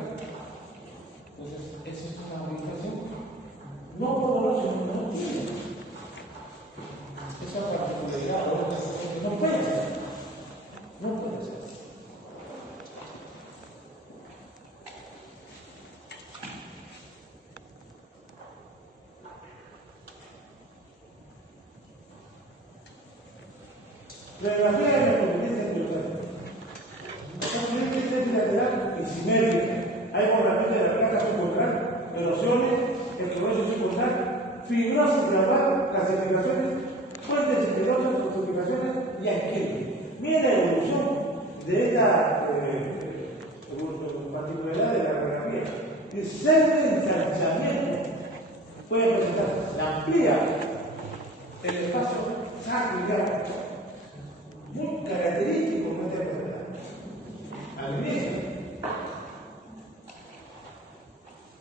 Entonces, esa es una orientación. No por dolor, sino no tiene. Esa particularidad, no puede ser. No puede ser. La radiografía de la competencia endoscópica. La competencia es bilateral y simétrica. Hay borramiento de la placa subcondral, erosiones, esclerosis subcondral, fibrosis global, calcificaciones, fuentes fibrosas, calcificaciones y anquilos. Miren la evolución de esta particularidad de la radiografía. El ser de ensanchamiento puede presentar, la amplía el espacio sacral, muy característico de esta enfermedad. Al inicio,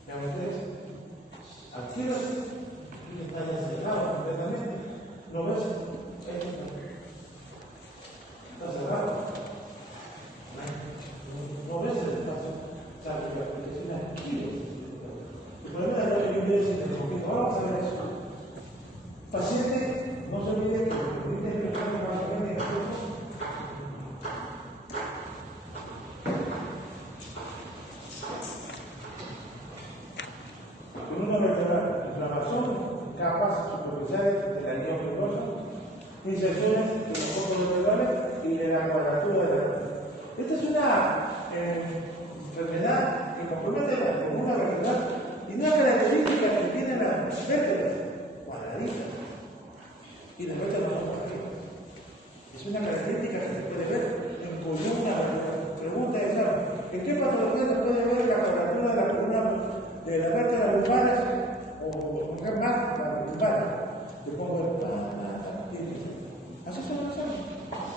ya ustedes, al cielo, está desencerrado completamente. ¿No ves? Está cerrado. No ves el espacio sacral, es una kilos. El problema de la evidencia es el poquito. Ahora vamos a ver eso. Paciente, no se olvide que el columna vertebral, inflamación, capas superficiales de la línea fibrosa, inserciones de los focos vertebrales y de la cuadratura de la vertebra. Esta es una enfermedad que compromete la columna vertebral y una característica que tiene las vértebras cuadraditas y las vértebras no cuadraditas. Es una característica que se puede ver en columna vertebral. Pregunta es, ¿en qué patología se puede ver la cuadratura de la columna de las vértebras lumbares o más la lumbar? Te pongo el así son las cosas.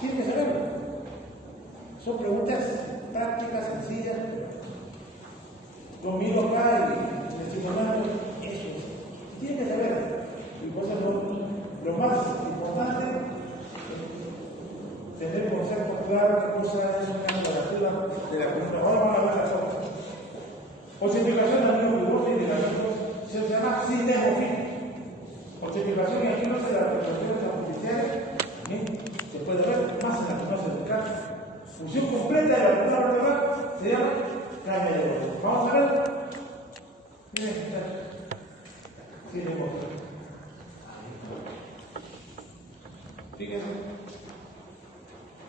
Tienes que saberlo. Son preguntas prácticas, sencillas. Lo miro acá y me estoy tomando eso. Tienes que saber. Y por eso lo más importante es tener un concepto claro qué cosa es una cuadratura de la columna. Ahora vamos a hablar de las otras. Ossificación de amigos fibrosos y dinámicos se llama sinemofil. Ossificación y aquí no se da percepciones artificiales. Se puede ver más en la fibrosis del cráneo. Función completa de la columna vertebral se llama caña de hueso. Vamos a ver. Miren, sinemofil. Fíjense.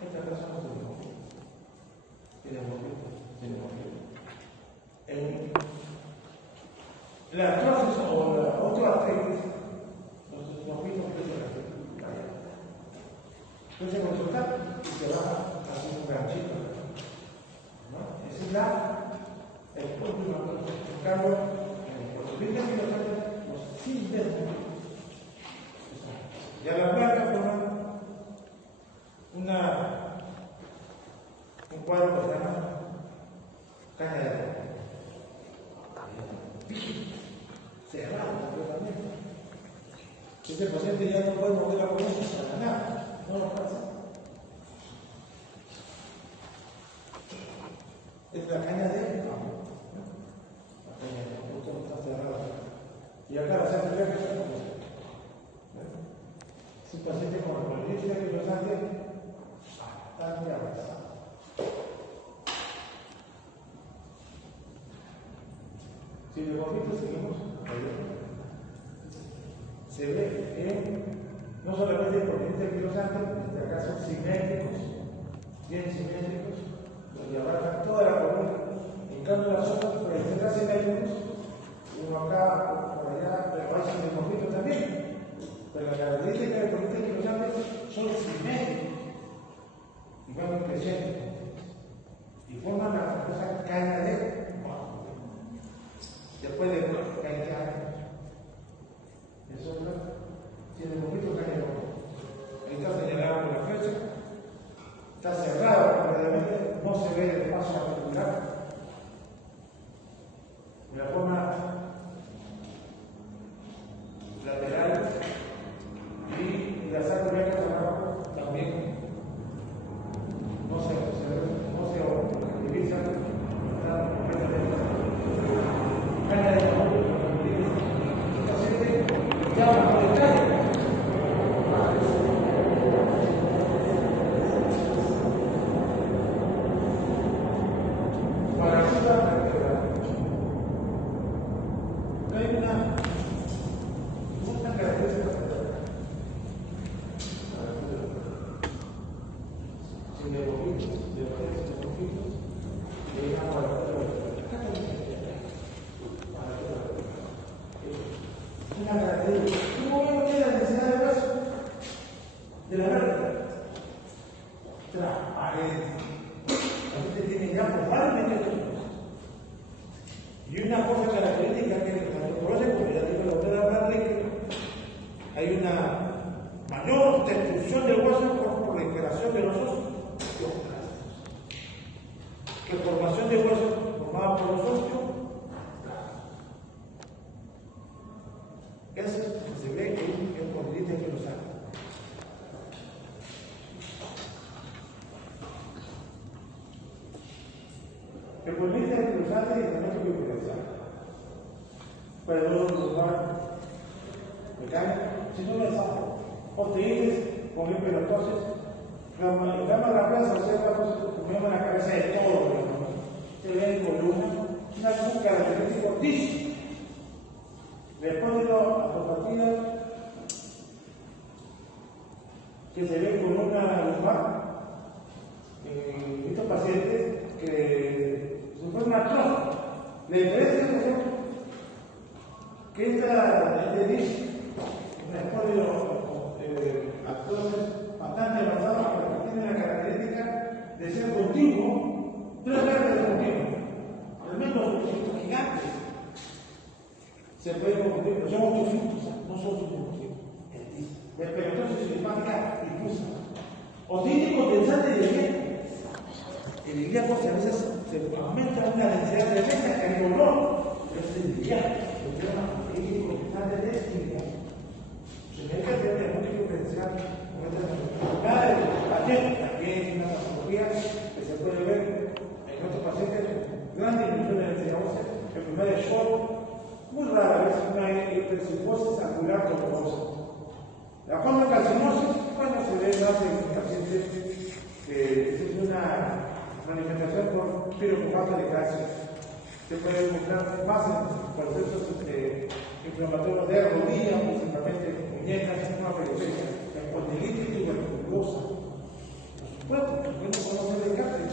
Esta persona sinemofil. La artrosis o la osteoartritis, los mismos que se entonces consultar y se va a hacer un ganchito. Esa es el último cambio. Los líderes que los sinvergüenzas. Y a la blanca forman un cuadro que se llama caña de ropa. Cerrado completamente. Este paciente ya no puede mover la columna para nada, no lo pasa. Es la caña de ropa. La caña de ropa está cerrada. Y acá la sangre que está como es un paciente con polinicia que los hace bastante avanzado. Si de momento seguimos, se ve no solamente por polinicia quirosante, en este caso simétricos, bien simétricos, donde abarcan toda la columna. En cambio, las otras pueden ser asimétricos, uno acá, por allá, pero hay simétricos también. Pero la característica de polinicia quirosante son simétricos y van creciendo y forman la famosa caña de después de 20 años. Eso es tiene un poquito de caña de ahí está señalado con la flecha, está cerrado completamente, no se ve el paso articular. De la forma lateral y la sangre blanca abajo también no se utiliza, está completamente caña de paciente ya no puede caer. Para ayudar a quebrar. Hay una característica sin de boquitos, de varios boquitos, y hay una una característica. ¿Cómo vemos que la densidad de brazo de la vértebra? Transparente. La gente tiene ya totalmente esto. Y una cosa característica que cuando conoce como la tiene la doctora Bradley, hay una mayor destrucción del hueso por la integración de los osos. Que formación de hueso formada por los osos. Eso se ve que es polinicia quirosante. El polinicia quirosante es el método diferencial. Pero no lo lugar mecánico, sino de sapo. Osteítis con hiperatosis. Gamma rápida se observa en la cabeza de todo. Se ve en columna una característica cortísima. Después de la apopatía que se ve con una lumbar en estos pacientes que sufren una atrofia. La diferencia es que este disc, un espolio atroces bastante avanzado, pero que tiene la característica de ser continuo, 3 veces continuo, al menos gigantes. Se puede confundir, pero son autofíticos, no son subjuntivos. De pelotosis simpática difusa. Otíticos pensantes de viento. El ilíaco a veces se aumenta una densidad tremenda, el dolor, pero es el ilíaco. Se llama otítico pensante de ilíaco. Se me deja tener el otítico pensante, nada de paciente, también es una patología que se puede ver en otros pacientes, gran disminución de densidad ósea, enfermedad de shock. Muy rara vez una hipercifosis angular dolorosa. La condrocalcinosis, bueno, se ve más en pacientes que es una manifestación por pirocopato de calcio. Se puede encontrar más en procesos inflamatorios de rodillas, principalmente muñecas, una periferia, espondilitis tuberculosa. Por supuesto, porque no podemos hacer el cáncer,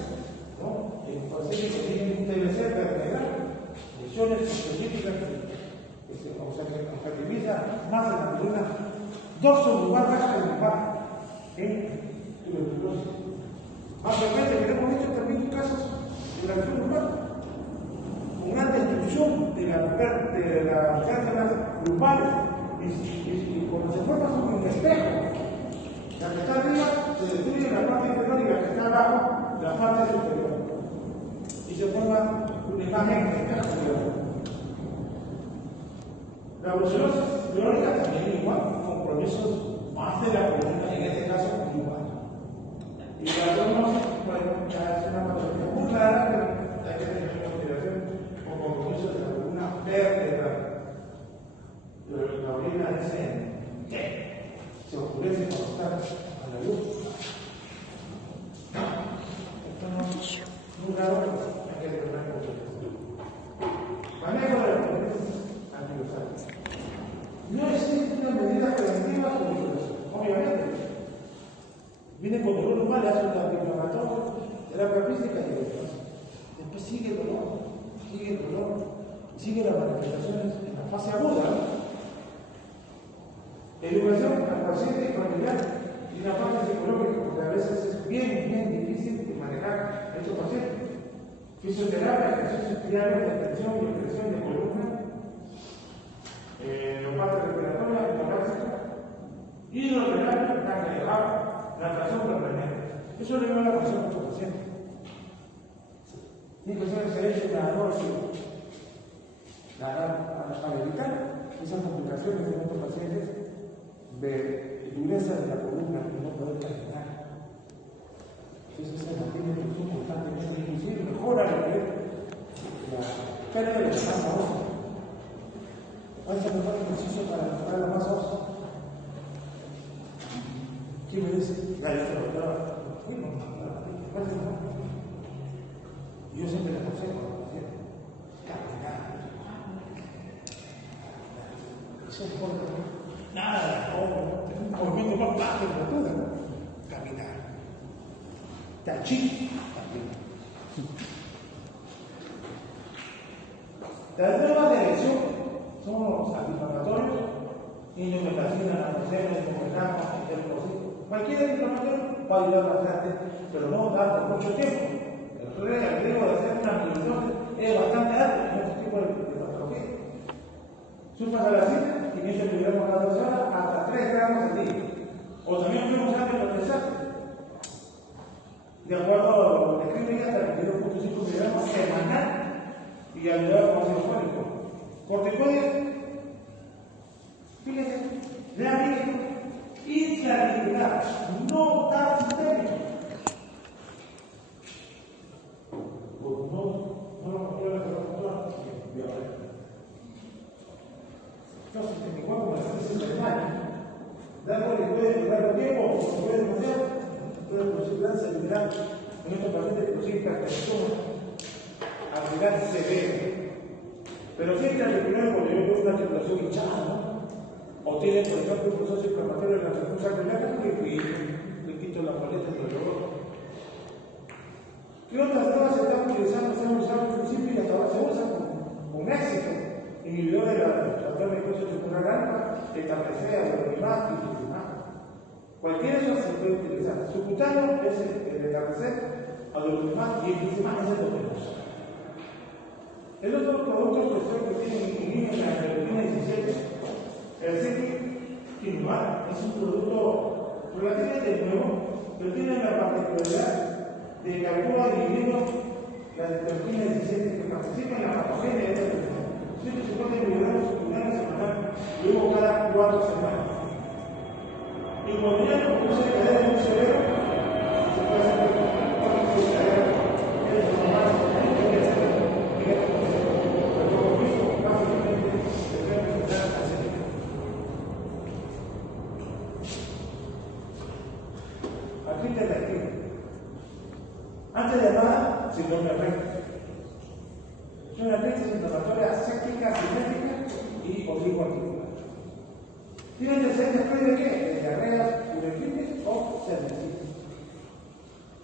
¿no? En pacientes que tienen un TBC vertebral, lesiones específicas que se objetivizan más en la columna dorso lumbar, baja lumbar, en tuberculosis. Más frecuente que hemos visto también casos circulación urbana, con alta destrucción de las células lumbares, y cuando se forma un espejo, la que está arriba se destruye la parte inferior y la que está abajo, la parte superior, y se forma una imagen de espejo. La brucelosis crónica también igual, compromisos más de la columna, en este caso igual. Y la zoonosis, bueno, ya es una patología muy clara, pero hay que tener en consideración con compromisos de la columna vértebra. La orina se oscurece cuando está a la luz. Esto no es muy raro, hay que tener en consideración. Manejo de los compromisos antivirales. No existe una medida preventiva sobre eso, obviamente. Viene con dolor normal, hace un antiinflamatorio, terapia física y después sigue el dolor, sigue las manifestaciones en la fase aguda. Educación al paciente familiar y una parte psicológica, porque a veces es bien difícil de manejar a estos pacientes. Fisioterapia, ejercicios diarios de atención y expresión de columna. Los partes respiratorias, torácica, hidroterapia, carga elevada, natación permanente. Eso le da la atención a nuestros pacientes. Tiene que ser excelente nadador, para evitar esas complicaciones en estos pacientes de dureza de la columna que no poder caminar. Entonces se mantiene en función constantemente, inclusive mejora la pérdida de la masa ósea. Vamos a mejor ejercicio para mejorar la masa ósea. ¿Quién me dice? Yo siempre le aconsejo a los pacientes caminar. Eso es nada, un movimiento más bajo de la altura, ¿no? Caminar. Tai chi, caminar. Las nuevas de elección son los antiinflamatorios, indometacina, naproxeno, ibuprofeno, enterococito. Cualquier antiinflamatorio va a ayudar bastante, pero no dar por mucho tiempo. El riesgo de hacer una microdosis es bastante alto en este tipo de patología. Sulfasalazina, 500 miligramos cada 12 horas, hasta 3 gramos al día. O también fuimos antes de los desastres. De acuerdo a lo que escribe, hasta 22.5 miligramos semanal y ayudar con ácido fólico. Corticoides, fíjense, reabílico, intraarticular, no tan sistémico. No lo controla la doctora. Entonces, en mi cuerpo me hace sensacional. Darle que puede durar tiempo, o puede demasiado, puede producir gran salinidad en estos pacientes, producir hipertensión, ansiedad severa. Pero si entra el primero cuando yo veo una circulación hinchada, ¿no? O tiene, por ejemplo, un proceso inflamatorio de la circulación sanguínea, le quito la paleta del dolor. ¿Qué otras drogas se están utilizando? Se han usado al principio y hasta ahora se usan con éxito. Inhibidores de la trastorno nervioso circular alfa, etapresea, adalimumab y infliximab. Cualquiera de esos se puede utilizar. Subcutáneo es el etapresea, adalimumab y infliximab es el dopenos. El otro producto que tiene la interleucina 17, el ciclophenol, es un producto relativamente nuevo, pero tiene la particularidad de que actúa dividiendo la interleucina 17 que participa en la patogenia de esta enfermedad. 150 miligramos secundarios semanal, luego cada 4 semanas. Y cuando ya no produce cadena de un cerebro, se puede hacer cadena es normal, pero como visto, básicamente se puede presentar así. Artritis reactiva. Antes de llamada, síndrome recto. Es una crisis inflamatoria séptica, simétrica y oblicuo-articular. Tiene antecedentes después de qué? De diarreas, uretritis o cervicitis.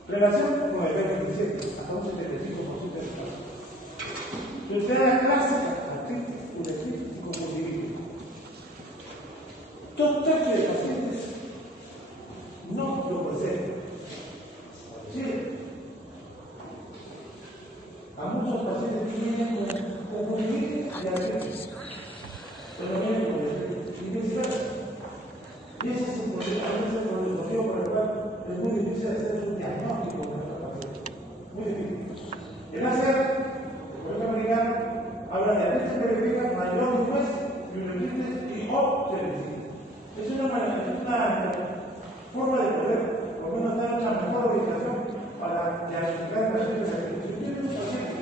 Relación con el B27, hasta un 75% de casos. Enfermedad clásica, artritis, uretritis y conjuntivitis. 2/3 de pacientes no lo presentan. Sí. y viceversa. Y ese es el problema, ese es el motivo por el cual es muy difícil hacer un diagnóstico de nuestra paciente. Muy difícil. En hacer, el colegio americano habla de diabetes periódica, mayor después, biologistas y o cervicitis. Es una forma de poder, por lo menos, dar una mejor ubicación para diagnosticar el paciente de diabetes. Si tiene un paciente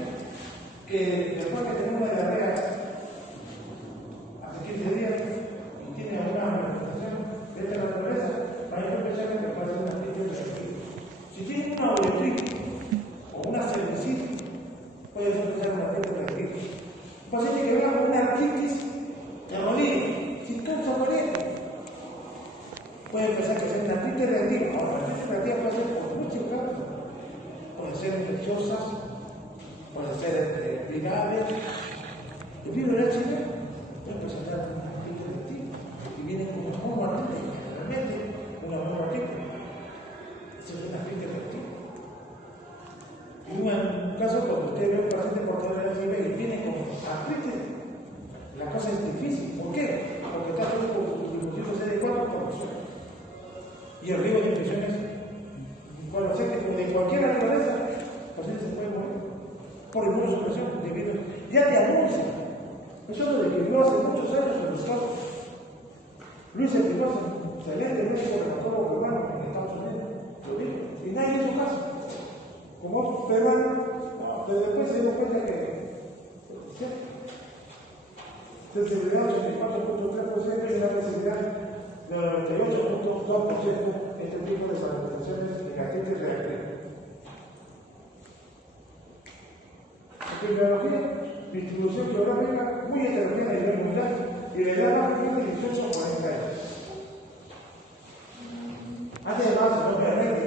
que después que tiene una diarrea hace 15 días y tiene alguna manifestación de esta naturaleza, hay que pensar que puede ser una artritis reactiva. Si tiene una uretritis o una cervicitis, puede ser una artritis reactiva. Un paciente que venga con una artritis de rodilla, sin causa aparente, puede pensar que es una artritis reactiva. Ahora, la artritis reactiva puede ser por muchas causas. Puede ser infecciosas, puede ser irritable. El virus del HIV puede presentar una artritis reactiva y viene con una monoartritis, generalmente una monoartritis. Eso es una artritis reactiva. Y un caso, cuando usted ve un paciente portador de HIV y viene con artritis, la cosa es difícil. ¿Por qué? Porque está todo por distribución CD4 por nosotros. Y el riesgo de infecciones, bueno, sé que de cualquier naturaleza, el paciente se puede morir por inmunosupresión debido ya de anuncia. Eso lo describió hace muchos años en los Estados Unidos. Luis Espinosa, excelente médico reumatólogo peruano en Estados Unidos, lo dijo, y nadie hizo caso. Como peruano, después se dio cuenta que sensibilidad 84.3% y una sensibilidad del 98.2% este tipo de manifestaciones de artritis reactiva. Epidemiología, distribución geográfica muy heterogénea a nivel mundial y de edad más pequeña de 18 a 40 años. Además, obviamente,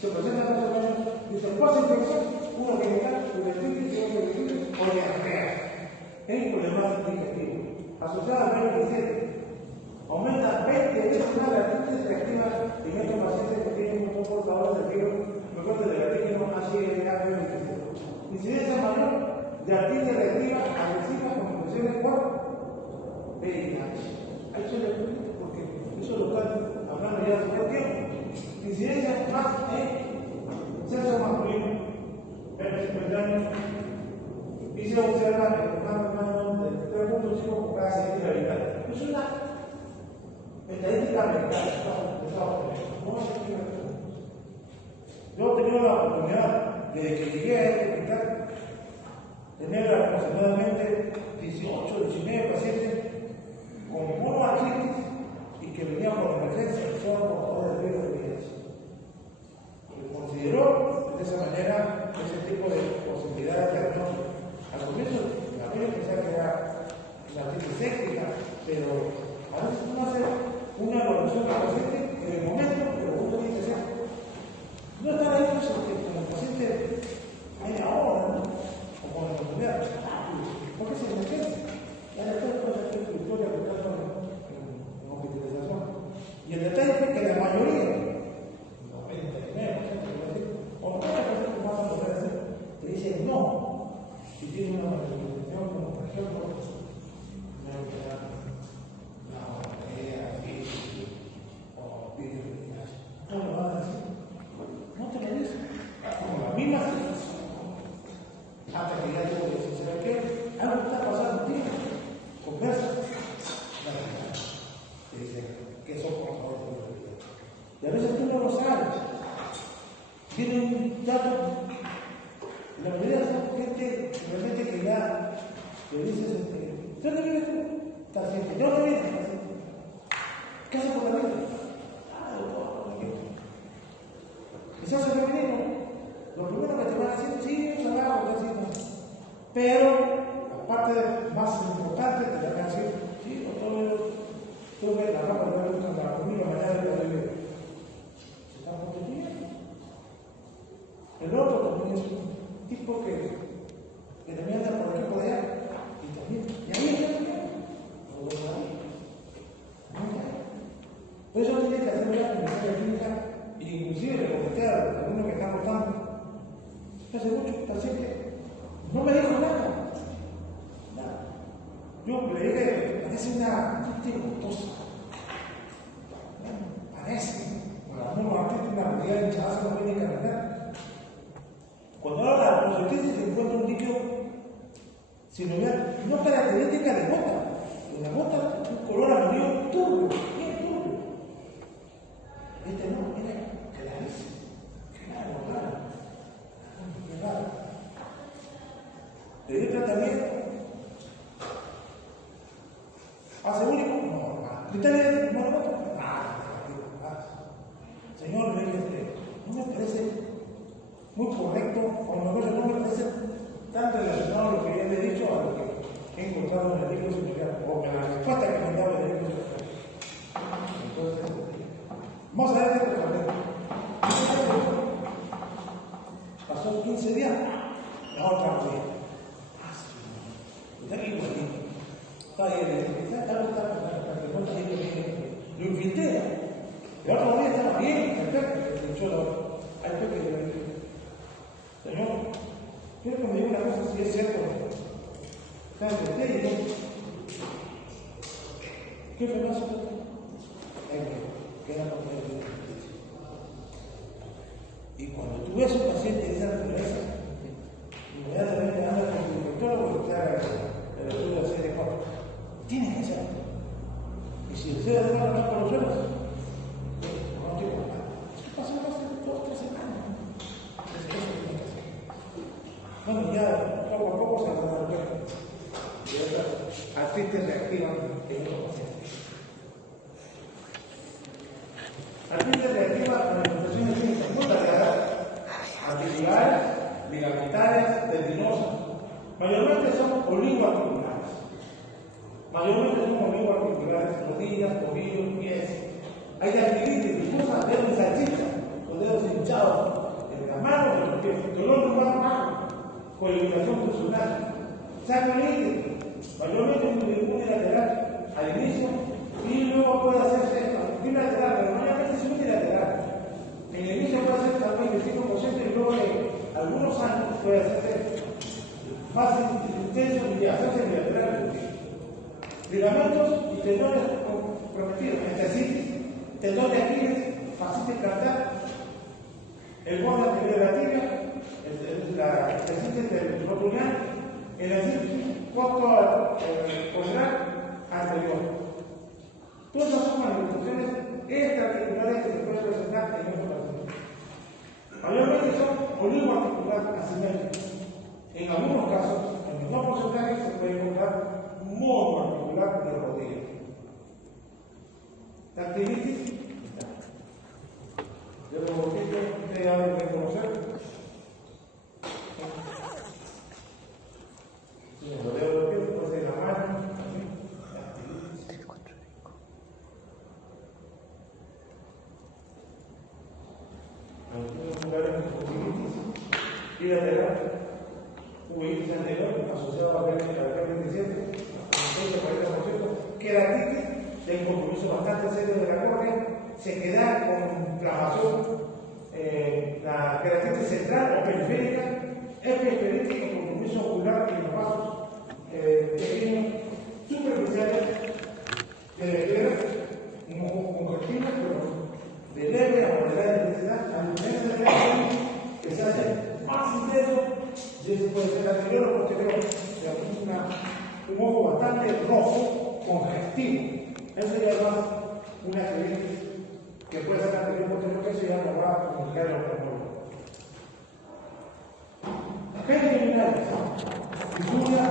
se presentan más o menos, dice, post-infección, uno genital, uretritis y otro uretritis o diarrea. Es problemas digestivos. Asociado al menos 17. Aumenta 20 veces más la artritis reactiva en estos pacientes que tienen un portador del virus, mejor del antígeno HIV-27. Incidencia mayor de artritis reactiva agresiva con infecciones por VIH. Ahí se le explica porque eso lo están hablando ya hace mucho tiempo. Incidencia más en sexo masculino, 50 años, y se observa en más de 3.5 por cada 100.000 habitantes. Es una estadística americana de Estados Unidos. No es aquí. Yo he tenido la oportunidad, desde que llegué a este hospital, tener aproximadamente 18 19 pacientes con monoartritis y que venían por emergencia solo portadores del virus de VIH. Se consideró de esa manera ese tipo de posibilidades de diagnóstico. Al comienzo, la mayoría pensaba que era la artritis séptica, pero a veces uno hace una evaluación del paciente en el momento, pero uno tiene que hacer. No estar ahí porque como el paciente media hora, ¿no? O con la oportunidad, porque se emergencia. Ya después puede hacer tu historia que está en hospitalización. Y el detalle fue que la mayoría, 99%, o 90% más a poder hacer, te dicen no. Si tiene una manifestación como por ejemplo una enfermedad, una orrea, o virus de VIH, no lo van a decir. No te lo dicen. Como la misma situación. Hasta que ya tengo que decir, ¿sabes qué? Algo está pasando, tío. Conversa. Te dicen que son portadores de la vida. Y a veces tú no lo sabes. Tiene un dato. La mayoría de la gente realmente que ya le dices, ¿dónde vives tú? Está siempre. ¿Dónde vives? Está siempre. ¿Qué haces por la vida? Quizás es femenino. Lo primero que te van a decir, sí, yo trabajo, pero la parte más importante te van a decir, sí, doctor, tuve la ropa de la para conmigo mañana de la vida. Se está protegiendo. El otro también es un tipo que también anda por aquí por allá. Y también, y ahí está también. No lo sabe. No está. Por eso tiene que hacer una comisaría clínica, inclusive le comenté a alguno que está votando. Hace mucho paciente no me dijo nada. Yo le dije parece una actriz gustosa. Parece. Para algunos artistas una realidad hinchada no viene a caminar. Cuando habla de la procetesis se encuentra un líquido sinovial no característica de gota. La gota es un color amarillo turbio, bien turbio. Este no, mira, clarísimo. Claro. Qué raro. ¿Le dio tratamiento? ¿Hace único? No. ¿Criterios? No. Señor, no me parece muy correcto, o mejor no me parece tan relacionado a lo que ya le he dicho a lo que he encontrado en el libro señorial, o en la respuesta que me han dado en el libro señorial. Entonces, vamos a ver este problema. Pasó 15 días, la otra vez. Está aquí igualito. Está lo infiltré. El otro día estaba bien, perfecto, le echó al peque de la vida. Señor, quiero que me diga una cosa si es cierto. ¿Sabes por qué? ¿Qué fue más? Que era porque era bien. Y cuando tú ves a un paciente de esa naturaleza, inmediatamente anda con tu infectólogo y te haga el estudio de CD4. Tienes que hacerlo. Y si el CD4 no va por los suelos, esto pasó hace 2 o 3 semanas. Eso tiene que hacer. Bueno, ya poco a poco se va a dar cuenta. Y otras artistas reactivan en los pacientes. Artistas reactivas a manifestaciones clínicas muy variadas, articulares, ligamentarias, tendinosas. Mayormente son oligoarticulares. Rodillas, tobillos, pies. Hay artritis difusa, dedos de salchicha, los dedos hinchados en las manos y en los pies. Dolor lumbar bajo, coagulación funcional. Sangre mayormente unilateral al inicio y luego puede hacerse bilateral, pero mayormente es unilateral. En el inicio puede ser también 25% y luego de algunos años puede hacerse más intenso y hacerse bilateral. Ligamentos y tendones comprometidos, tendón de Aquiles, fascitis plantar, el borde anterior de la tibia, la fascitis del rotuliano, el costo postural anterior. Todas esas son manifestaciones extraarticulares que se pueden presentar en estos pacientes. Mayormente son oligoarticulares asimétricos. En algunos casos, en menor porcentaje, se puede encontrar monoarticular de rodilla. Dactilitis. Yo lo repito, usted ya lo puede conocer. Lo veo los pies, después de la mano. Algunos lugares de dactilitis bilateral, uvitis anterior, asociado a la carne queratitis, de un compromiso bastante serio de la córnea, se queda con inflamación, la queratitis central o periférica, es periférica con compromiso ocular en los vasos pequeños superficiales que refieren congestiva, pero de leve a moderada intensidad, a diferencia de la que se hace más intenso, y eso puede ser anterior o posterior, un ojo bastante rojo, congestivo. Eso ya es más una accidente que puede ser anterior o posterior, que eso ya no va a comunicar el oftalmólogo. Preliminares, fisuras,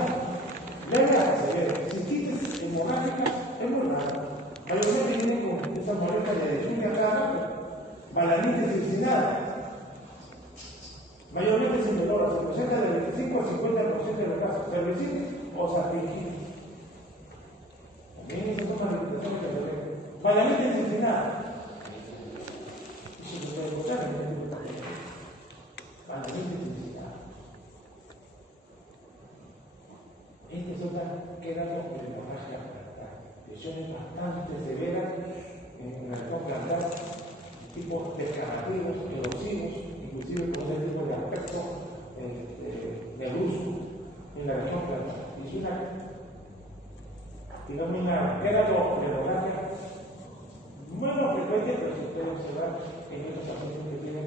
leves, severas, cistitis hemorrágica, es muy rara. Mayormente viene con esa molestia de disfunción clara, balanitis incinada. Mayormente sin dolor, se presenta del 25 al 50% de los casos, cervicitis o sarditis. También esas son manifestaciones que se ven. Balanitis incinada. Eso se puede encontrar en el balanitis incinada. Esta es otra queratomicrohemorragia plantar. Lesiones bastante severas en la región plantar, tipos descamativos, erosivos, inclusive con ese tipo de aspecto de luz en la región plantar. Y es una digamos, una queratopleuralgia menos frecuente, pero si ustedes observan en estos pacientes que tienen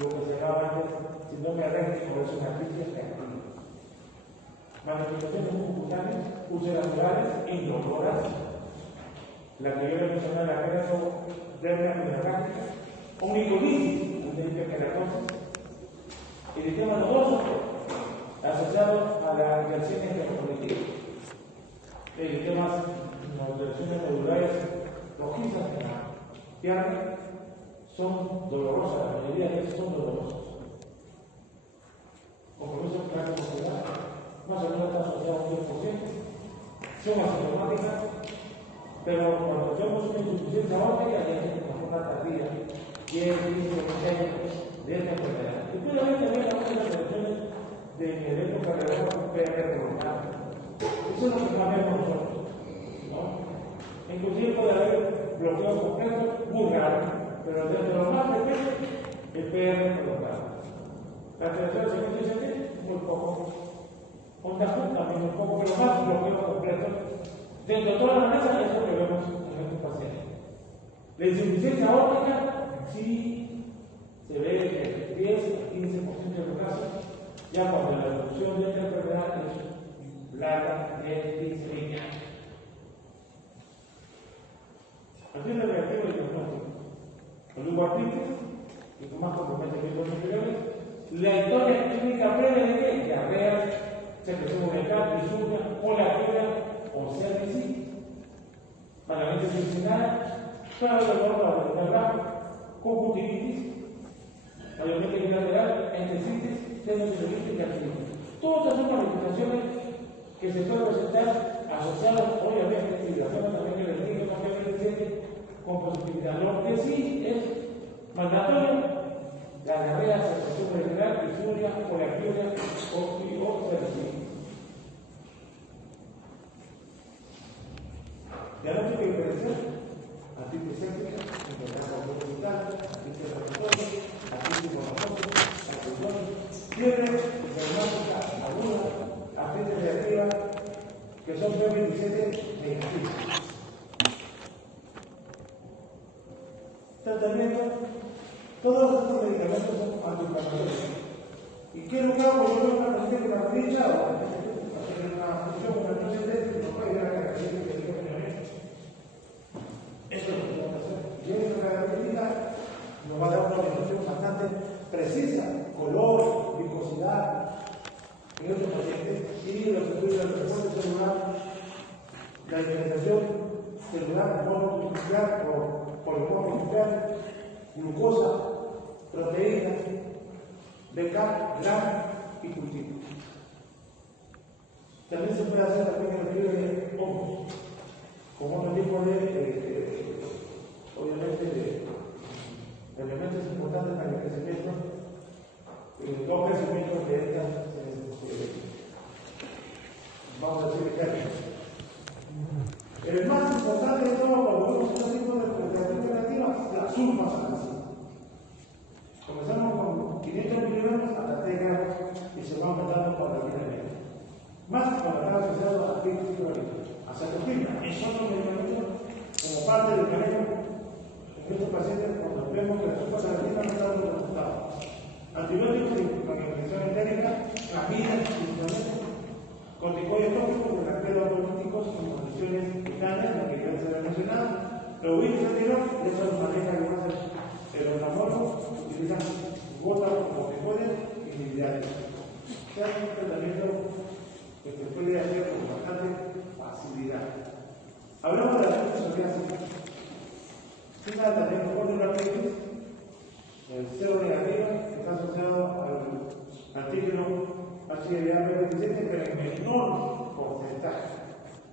lo que se llamaba antes síndrome réptico, es una crisis reactiva. Manifestaciones mucosales, úlceras orales e indoloras, la que yo le mencioné, la queratopleuralgia pleurálgica, onicolítica, de hiperkeratosis, eritema nodoso asociado a la reacciones termocognitivas, eritemas reacciones medulares rojizas en la pierna son dolorosas, la mayoría de ellas son dolorosos. Compromiso clásico muscular, más o menos está asociado a un 10%, son asintomáticas, pero cuando tenemos una insuficiencia aórtica ya es una forma tardía, 10, 15, 20 años de esta enfermedad. Y puede haber también algunas reacciones de evento cardiovascular con PRP prolongado. Eso es lo que más vemos nosotros, ¿no? Inclusive puede haber bloqueos completos, muy raros, pero dentro de los más frecuentes, el PR prolongado. La alteración del segmento muy poco. Onda también muy poco, pero más bloqueos completos. Dentro de toda la mesa es lo que vemos en estos pacientes. La insuficiencia aórtica sí se ve que 10 a 15% de los casos, ya cuando la evolución de esta enfermedad es larga, 10, 15, 20 años. Aquí es la reactiva y diagnóstico. Oligoartritis, y con más comprometimientos que los anteriores, la historia clínica previa de que diarrea, secreción uretral, disuria, colaquia o cervicitis, parálisis intestinal, claro dolor abdominal bajo, conjuntivitis, mayormente bilateral, entesitis, tendinocelulitis y artritis. Todas son manifestaciones que se pueden presentar asociadas, obviamente, y la zona también que les digo, también que les con positividad. Lo que sí es mandatorio, la diarrea, secreción uretral, disuria, colaquia o cervicitis. Diagnóstico diferencial, antihistamínica, enfermedad hospital, antihistamínica, antihistamínica, fiebre reumática aguda, artritis reactiva, que son P27 negativos. Tratamiento, todos estos medicamentos son antiinflamatorios. ¿Y qué lugar por lo menos para hacer una brecha o hacer una función con el paciente que no puede ir a la característica que dijo previamente? Eso es lo que tenemos que hacer. Y esa característica nos va a dar una orientación bastante precisa, color, viscosidad, en otros pacientes, y los estudios del refuerzo celular, la alimentación celular, mononuclear o polimorfonuclear, glucosa, proteínas, BK, GRAM y cultivo. También se puede hacer también el estudio de hongos, como otro tipo de obviamente, de elementos importantes para el crecimiento, dos crecimientos de estas, vamos a decir, términos. El más importante de todo, cuando vemos estos tipos de reacciones negativas, la sulfasalazina. Comenzamos con 500 miligramos hasta 3 gramos y se va aumentando paulatinamente. Más cuando está asociado a artritis crónica, a cetostimia. Es otro medicamento como parte del manejo en estos pacientes cuando vemos que la sulfasalazina no está dando resultados. Antibióticos con infección entérica, clamida, principalmente, corticoides tópicos de bacteriolíticos con condiciones cutáneas, lo que ya se ha mencionado, los virus anteriores, eso los maneja además el oftalmólogo, utilizan gotas como corticoides inhibidores. O sea, es un tratamiento que se puede hacer con bastante facilidad. Hablamos de la psoriasis. Una también con una artritis, el cero negativa, que está asociado al antígeno HLA-B27, pero en menor porcentaje.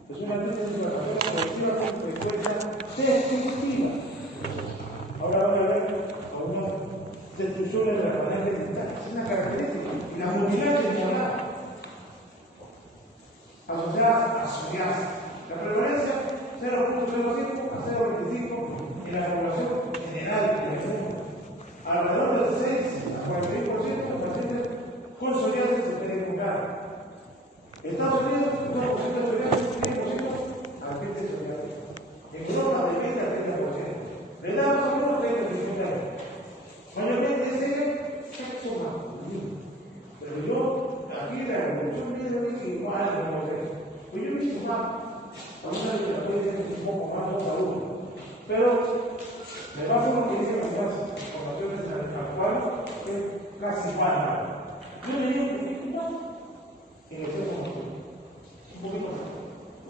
Es una artritis progresiva con frecuencia destructiva. Ahora van a ver algunas destrucciones de la falange dental. Es una característica. Y la mutilación molar asociada a psoriasis. La prevalencia 0.05 a 0.25 en la población general del mundo. Alrededor del 6 a 41% de los pacientes con psoriasis se pueden curar. Estados Unidos, 1% de psoriasis, 10% al es un poco más los alumnos. Pero me baso en lo que dicen las informaciones actuales, que es casi igual. Yo le digo que es igual en el tiempo nocturno. Un poquito más.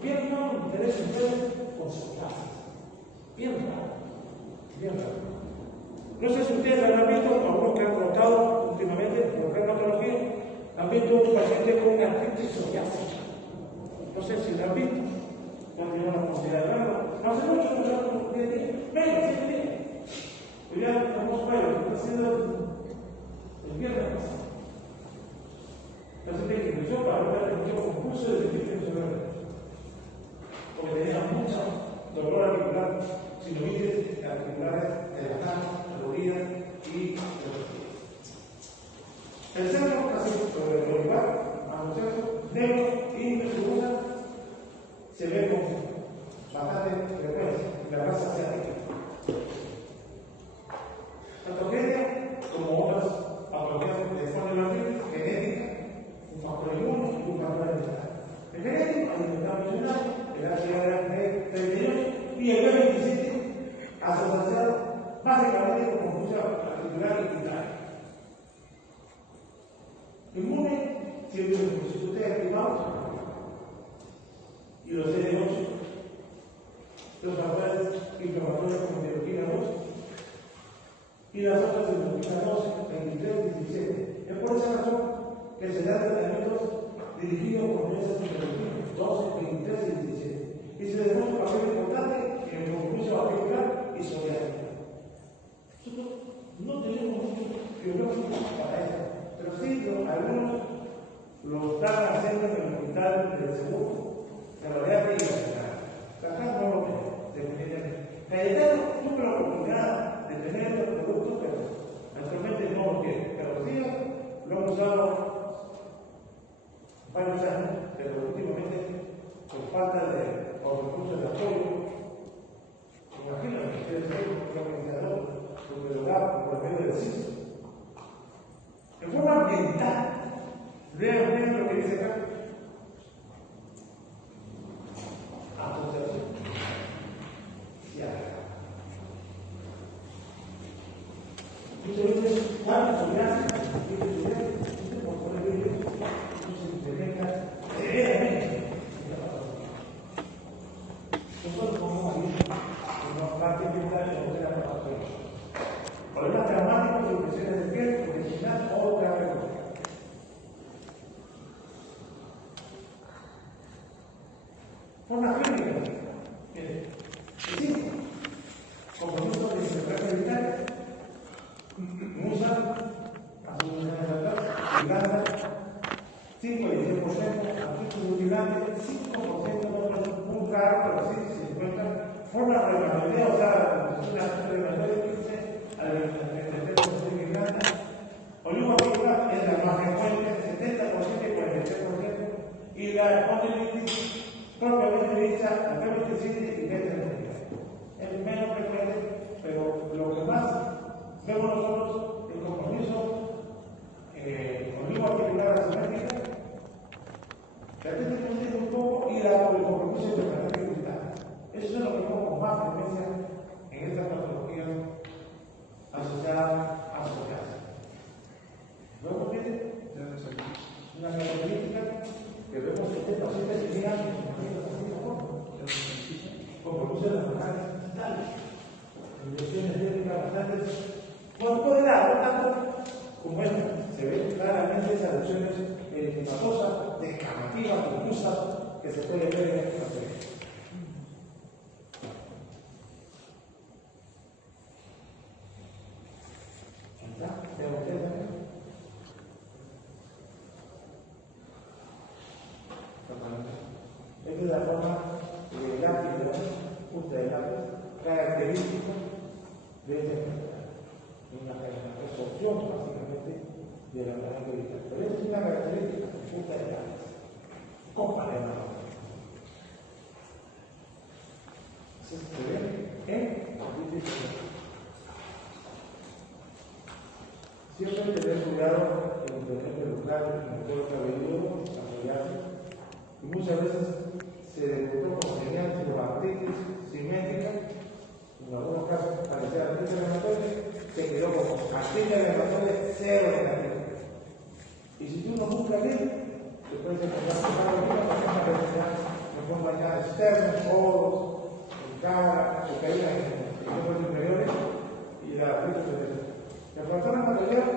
Bien, no me interesa ustedes con sus clases. Bien raro. Bien raro. No sé si ustedes habrán visto, algunos que han contado últimamente, por reumatología, han visto un paciente con artritis psoriásica. No sé si lo han visto. Cuando tiene una posibilidad de verlo. No hace mucho, no sé cómo tiene. Venga, 7 días. Hoy ya estamos fuera, está haciendo el viernes pasado. Entonces tengo que yo para ver el concurso de difícil sobre porque tenía mucho dolor articular, sinovitis articulares de las manos, rodillas y de los pies. El centro casi sobre el lugar, a los centros negros y distribuida se ve con bastante frecuencia en la raza asiática. La tragedia, como otras patologías de espondiloartritis, genética, un factor inmune y un factor hereditario. El genético, alimentado funcional, el HRD32 y el B27 asociado básicamente con confusión articular y cutánea. Inmune, siempre los ustedes activados, y los CD8, los factores inflamatorios como interleuquina 2, y las otras interleuquina 12, 23 y 17. Es por esa razón que se dan tratamientos dirigidos con esas interleuquinas 12, 23 y 17. Y se demuestra un papel importante en el compromiso articular y psoriásico. Nosotros no tenemos mucho biológico para eso, pero sí algunos lo están haciendo en el hospital del seguro, pero de arte y la acá no lo tenemos, definitivamente. Cayetano tuve la oportunidad de tener estos productos, pero actualmente no lo quiero. Pero sí lo hemos usado varios años, pero últimamente por falta de recursos de apoyo. Imagínense que ustedes ven que un organizador donde lo da por medio del CIS. En forma ambiental, vean bien lo que dice acá. Asociación. Ya. Muchas veces, ¿cuántos psoriásica? Por poner ellos, no se implementa severamente. Nosotros como ayuda, en la parte ambiental y otra parte. Problemas traumáticos, infecciones de piel, profesional o otra cosa. Forma clínica. Existe. Compromiso de seguridad sanitaria. Musa, azul Uganda, 5 y 10%, azul utilante, 5% no muy caro, pero sí se encuentra. Forma reglamentaria, o sea, una reglamentaria que dice al 33% de Uganda. Oligopica es la más frecuente, 70% y 43%, y la espondilitis propiamente dicha, la P27 y P30. Es menos frecuente, pero lo que más vemos nosotros, el compromiso oligoarticular asimétrica, la P30 un poco y el compromiso interplanetario vital. Eso es lo que vemos con más frecuencia en estas patologías asociadas a psoriasis. Luego viene una característica que vemos que este paciente tenía compromiso de las organos vitales, inyecciones diéticas bastante. No puede dar, no tanto como esta. Se ven claramente esas lesiones eritematosas, descamativas, confusas, que se pueden ver en esta paciente. Esta es la forma del lápiz, punta del lápiz, característica de esta enfermedad. Una resorción básicamente de la palanca vital. Pero esta es una característica de punta del lápiz. Comparemos. Se ve en la siempre tener cuidado en el proceso local, en el cuero cabelludo, apoyarse. Y muchas veces se debutó como señal de artritis codos, en cara, o caída en los miembros inferiores y la frente superior. La fractura material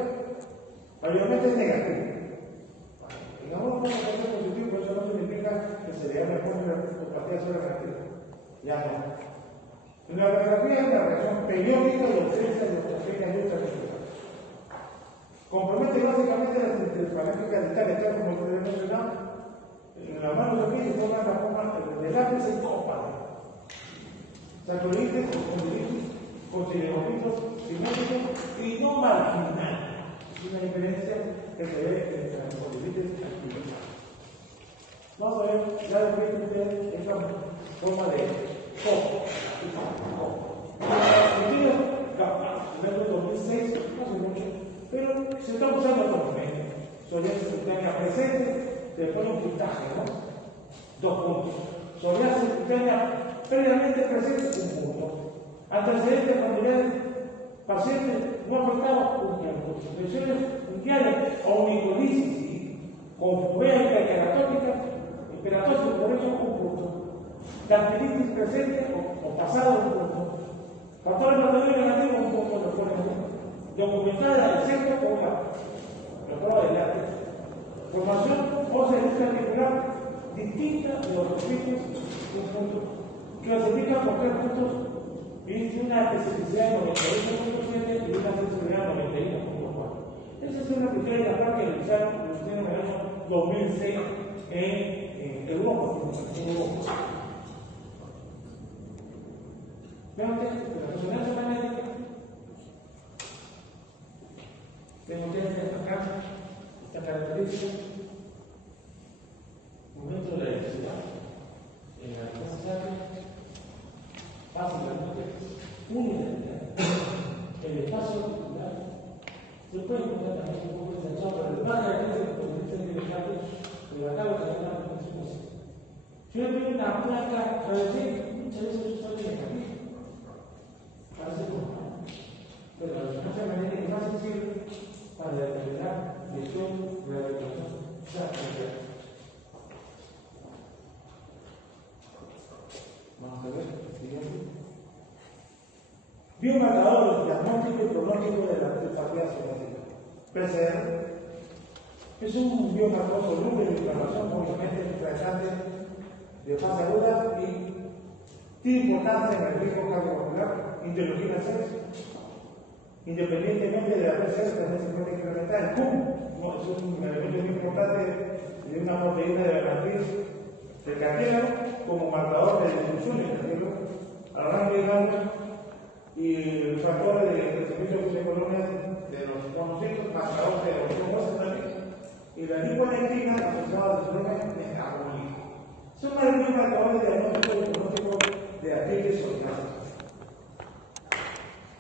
mayormente es negativa. Digamos un efecto positivo, pero eso no significa que se le llame neuropatía cerebral. Ya no. La radiografía es una reacción periódica de ausencia de nuestras pequeñas luchas musculares. Compromete básicamente las interparáticas dentales, tal como se debe mencionar, en la mano de aquí se forma la forma del lápiz y cópado. Sacroilitis o condilitis, con cinemopitos simétricos y no marginal. Es una diferencia que se ve entre las condilitis activas. Vamos a ver, ya después de ustedes esta forma de copo. En el 2006, no hace mucho, pero se está usando actualmente. Psoriasis cutánea presente, después un puntaje, ¿no? 2 puntos. Psoriasis cutánea previamente presente, 1 punto. Antecedentes familiares, pacientes no afectados, 1 punto. Infecciones mundiales o micolisis, con fluea hiperkeratótica, por eso 1 punto. Dactilitis presente o pasado, 1 punto. Factores patológicos negativos, 1 punto. Documentada del centro con la prueba de látex. Formación ósea articular distinta de los oficios, 1 punto. Clasifica por 3 puntos y una especificidad de 98.7 y una sensibilidad de 91.4. Esa es una criteria de la parte que realizaron en el año 2006 en Europa. Vean que la resonancia magnética tengo que destacar esta característica, momento de la electricidad, en la distancia básicamente unilateral. El espacio articular se puede encontrar también un poco ensanchado, pero el más característico que se dice interesante, pero acá lo que se llama la función. Si yo tengo una placa radiante, muchas veces usualmente negativa. Parece normal, pero la resonancia magnética es más sensible para determinar lesión de la vibración. Vamos a ver, siguiente. Biomarcadores diagnóstico y pronóstico de la fatiga psoriásica. PCR es un biomarcador soluble de inflamación, obviamente interesante de fase aguda y tiene importancia en el riesgo cardiovascular, interleuquina 6. Independientemente de la PCR, también se puede incrementar el CUM. Es un elemento muy importante de una proteína de la matriz del cartílago como marcador de disminución del cartílago, arranque y factores de crecimiento de colonias de los monocitos, marcadores de los también, y la lipoanectina asociada a los problemas metabólicos. Son marcadores de diagnóstico y pronóstico de artritis psoriásica.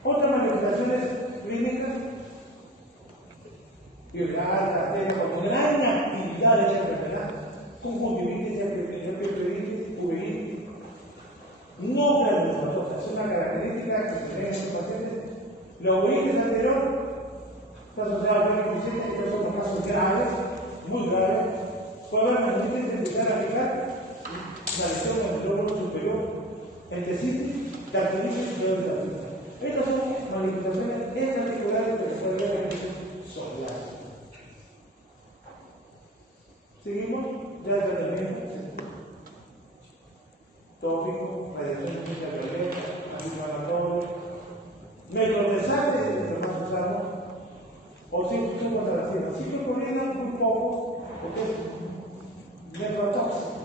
Otras manifestaciones clínicas, irrigar la arteria con gran actividad de esa enfermedad, conjuntivitis, epidemitis, uveitis, no granulomatosa, es una característica que se ve en estos pacientes. La uveitis anterior está asociada al insuficiente, estos son los casos graves, muy graves. Puede haber manifestaciones de empezar a aplicar la lesión con el lóbulo superior, entesitis, dactilitis superior de la vida. Estas son manifestaciones extraarticulares que se pueden ver en psoriasis. Seguimos, ya el tratamiento tópico, radiación ultravioleta, antiinflamatorio, metronidazol es lo más usado, o ciclo contra la sida. Ciclosporina muy poco, porque es metrotóxico.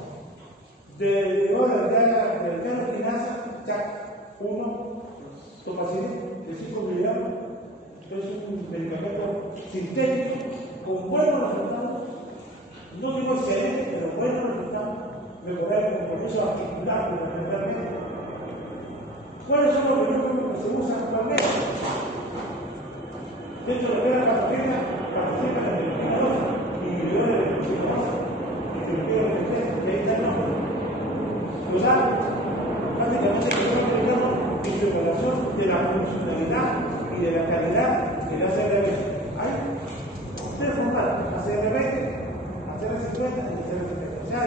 Derivado de la termoquinasa, CHAC 1, topacine, de 5 miligramos, es un medicamento sintético con buenos resultados. No digo excelente, pero buenos resultados. Mejorar el compromiso articular fundamentalmente. ¿Cuáles son los medicamentos que se usan actualmente? Dentro de la patogenia participan en el indicador inhibidores de glucosa y cirugía de esta norma. Los hábitos, básicamente, que son de interrelación de la funcionalidad y de la calidad que le hace ACR20. Hay 3 formatos: ACR20, ACR50 y ACR70. O sea,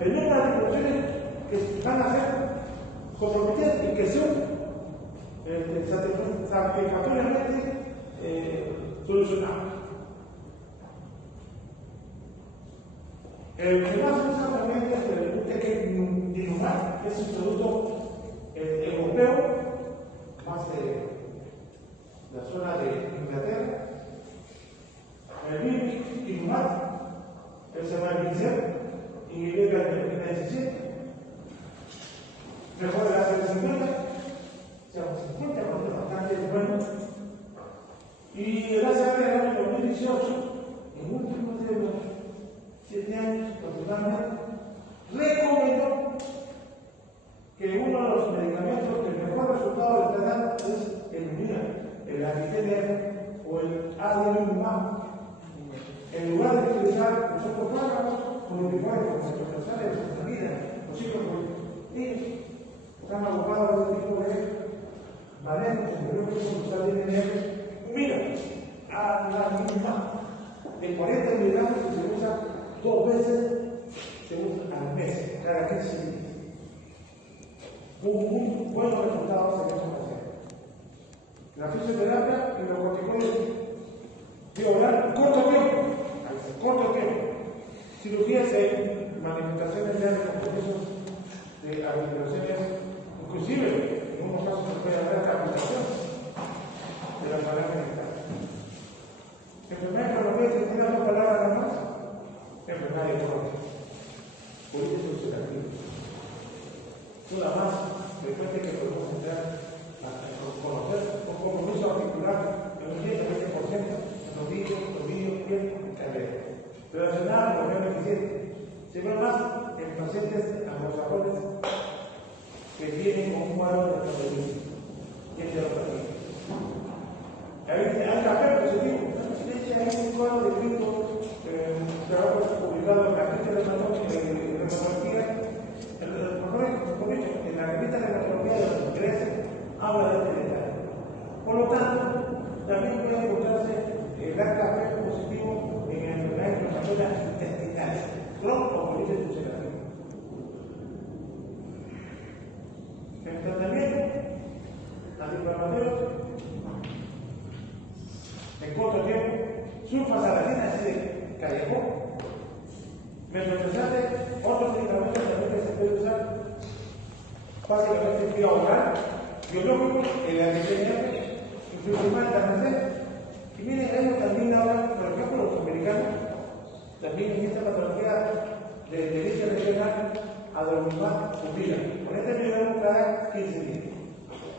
el número de articulaciones que van a ser comprometidas y que son satisfactoriamente solucionadas. El que más usa realmente es el TK Dinumar, que es un producto europeo, más de la zona de Inglaterra. El Vic Dinumar, él se llama el Vincent, y llega en el 17. Mejor de la C50, o sea, 50 cuando es bastante bueno. Y el ACR del año 2018, en último de los 7 años aproximadamente, recomendó que uno de los medicamentos que el mejor resultado le está dando es el antigenero o el adalimumab. En lugar de utilizar los otros fármacos, como el metronidazol, la vida, los ellos están abocados a este tipo de manejo, como usar dinero. Mira, a la misma de 40 miligramos que se usa 2 veces, se usa al mes, cada 15 días. Muy buenos resultados en esta ocasión. La fisioterapia y los corticoides de oral corto tiempo. Cirugías en manifestaciones de compromisos de administraciones, inclusive en unos casos se puede haber captación de la palabra mental. Enfermedad cronológica, si tiene 2 palabras nada más, enfermedad de Crohn, colitis ulcerativa. Es la más frecuente que podemos entrar a conocer un compromiso articular de un 10-20%. Rodillo, piel y cadera. Relacionada con el 27. Se ve más en pacientes anglosajones que tienen un cuadro de proteína y enteropatía. Hay café positivo. Hay un cuadro de grito, trabajo publicado en la revista de reumatología, en la revista de reumatología de los ingresos, habla de este detalle. Por lo tanto, también puede encontrarse el café positivo en enfermedades inflamatorias intestinales, Crohn o colitis ulcerativa. El tratamiento antiinflamatorio en corto tiempo, sulfasalazina, es decir, callejón, metronidazol, otros medicamentos también que se puede usar básicamente vía oral, biológico, el antigenero, inflamatorial también. Y miren, ellos también hablan, por ejemplo, los americanos, también en esta patología de derecha regional, adalimumab, subida. Con este medicamento cada 15 días.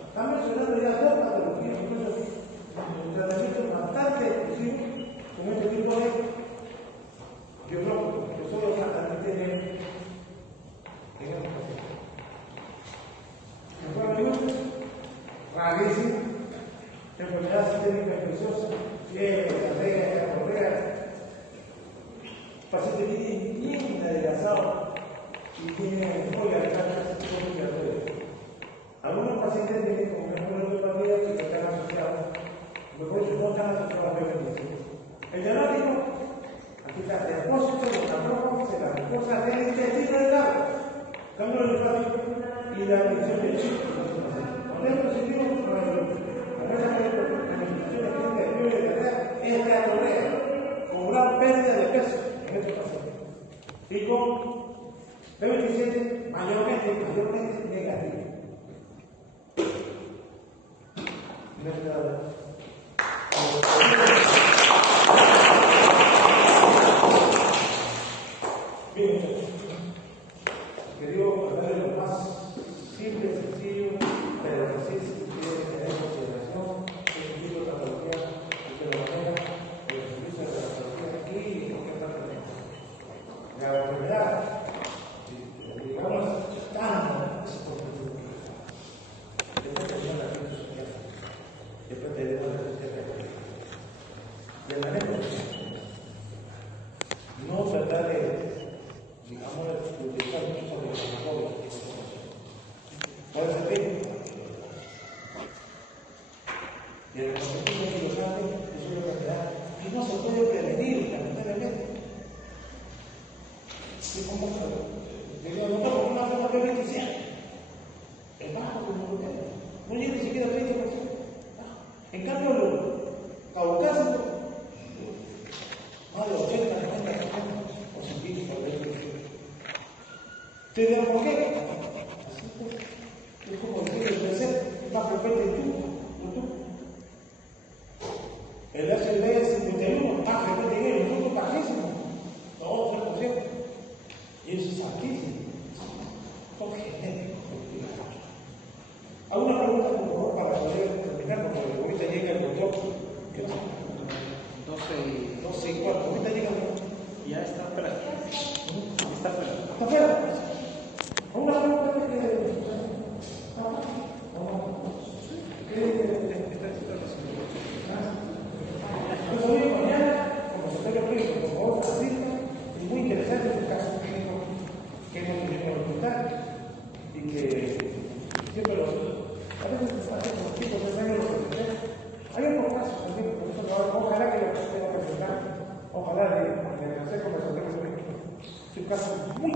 Están mencionando ya 2 patologías, incluso un tratamiento bastante exclusivo con este tipo de biológicos, que solo exactamente en el paciente. En cambio, rarísimo, enfermedad sistémica infecciosa, fiebre, diarrea, paciente bien adelgazado y tiene joya de cáncer respiratorio. Algunos pacientes vienen con una neuropatía que están asociados, mejor dicho, no están asociados a la medicina. El diagnóstico, aquí está, depósito de macrófagos en las mucosas del intestino delgado, cambio linfático y la adicción del chip. Con el positivo, con esa manifestaciones clínicas de fiebre de diarrea, es diarrea, con gran pérdida de peso en estos pacientes. Y con P27 mayormente negativo. Bien, quería hablar de lo más simple, sencillo, pero que sí se quiere tener en consideración el tipo de patología de la manera de los servicios de la patología aquí y en qué parte de la enfermedad, digamos, tan después de la sociedad, después de la sociedad. ¿Alguna pregunta, por favor, para poder terminar? Porque ahorita llega el doctor. 12:04. Ahorita llega el doctor. Ya está afuera. Está afuera. ¿Está afuera? ¿Alguna pregunta? Pues hoy mañana, como secretario clínico, por favor, asista. Es muy interesante este caso clínico que hemos tenido en el hospital y que siempre a veces hace como 5 o 6 años lo presenté. Hay otros casos también, por eso ojalá que lo pueda presentar, ojalá de hacer conversaciones. Es un caso muy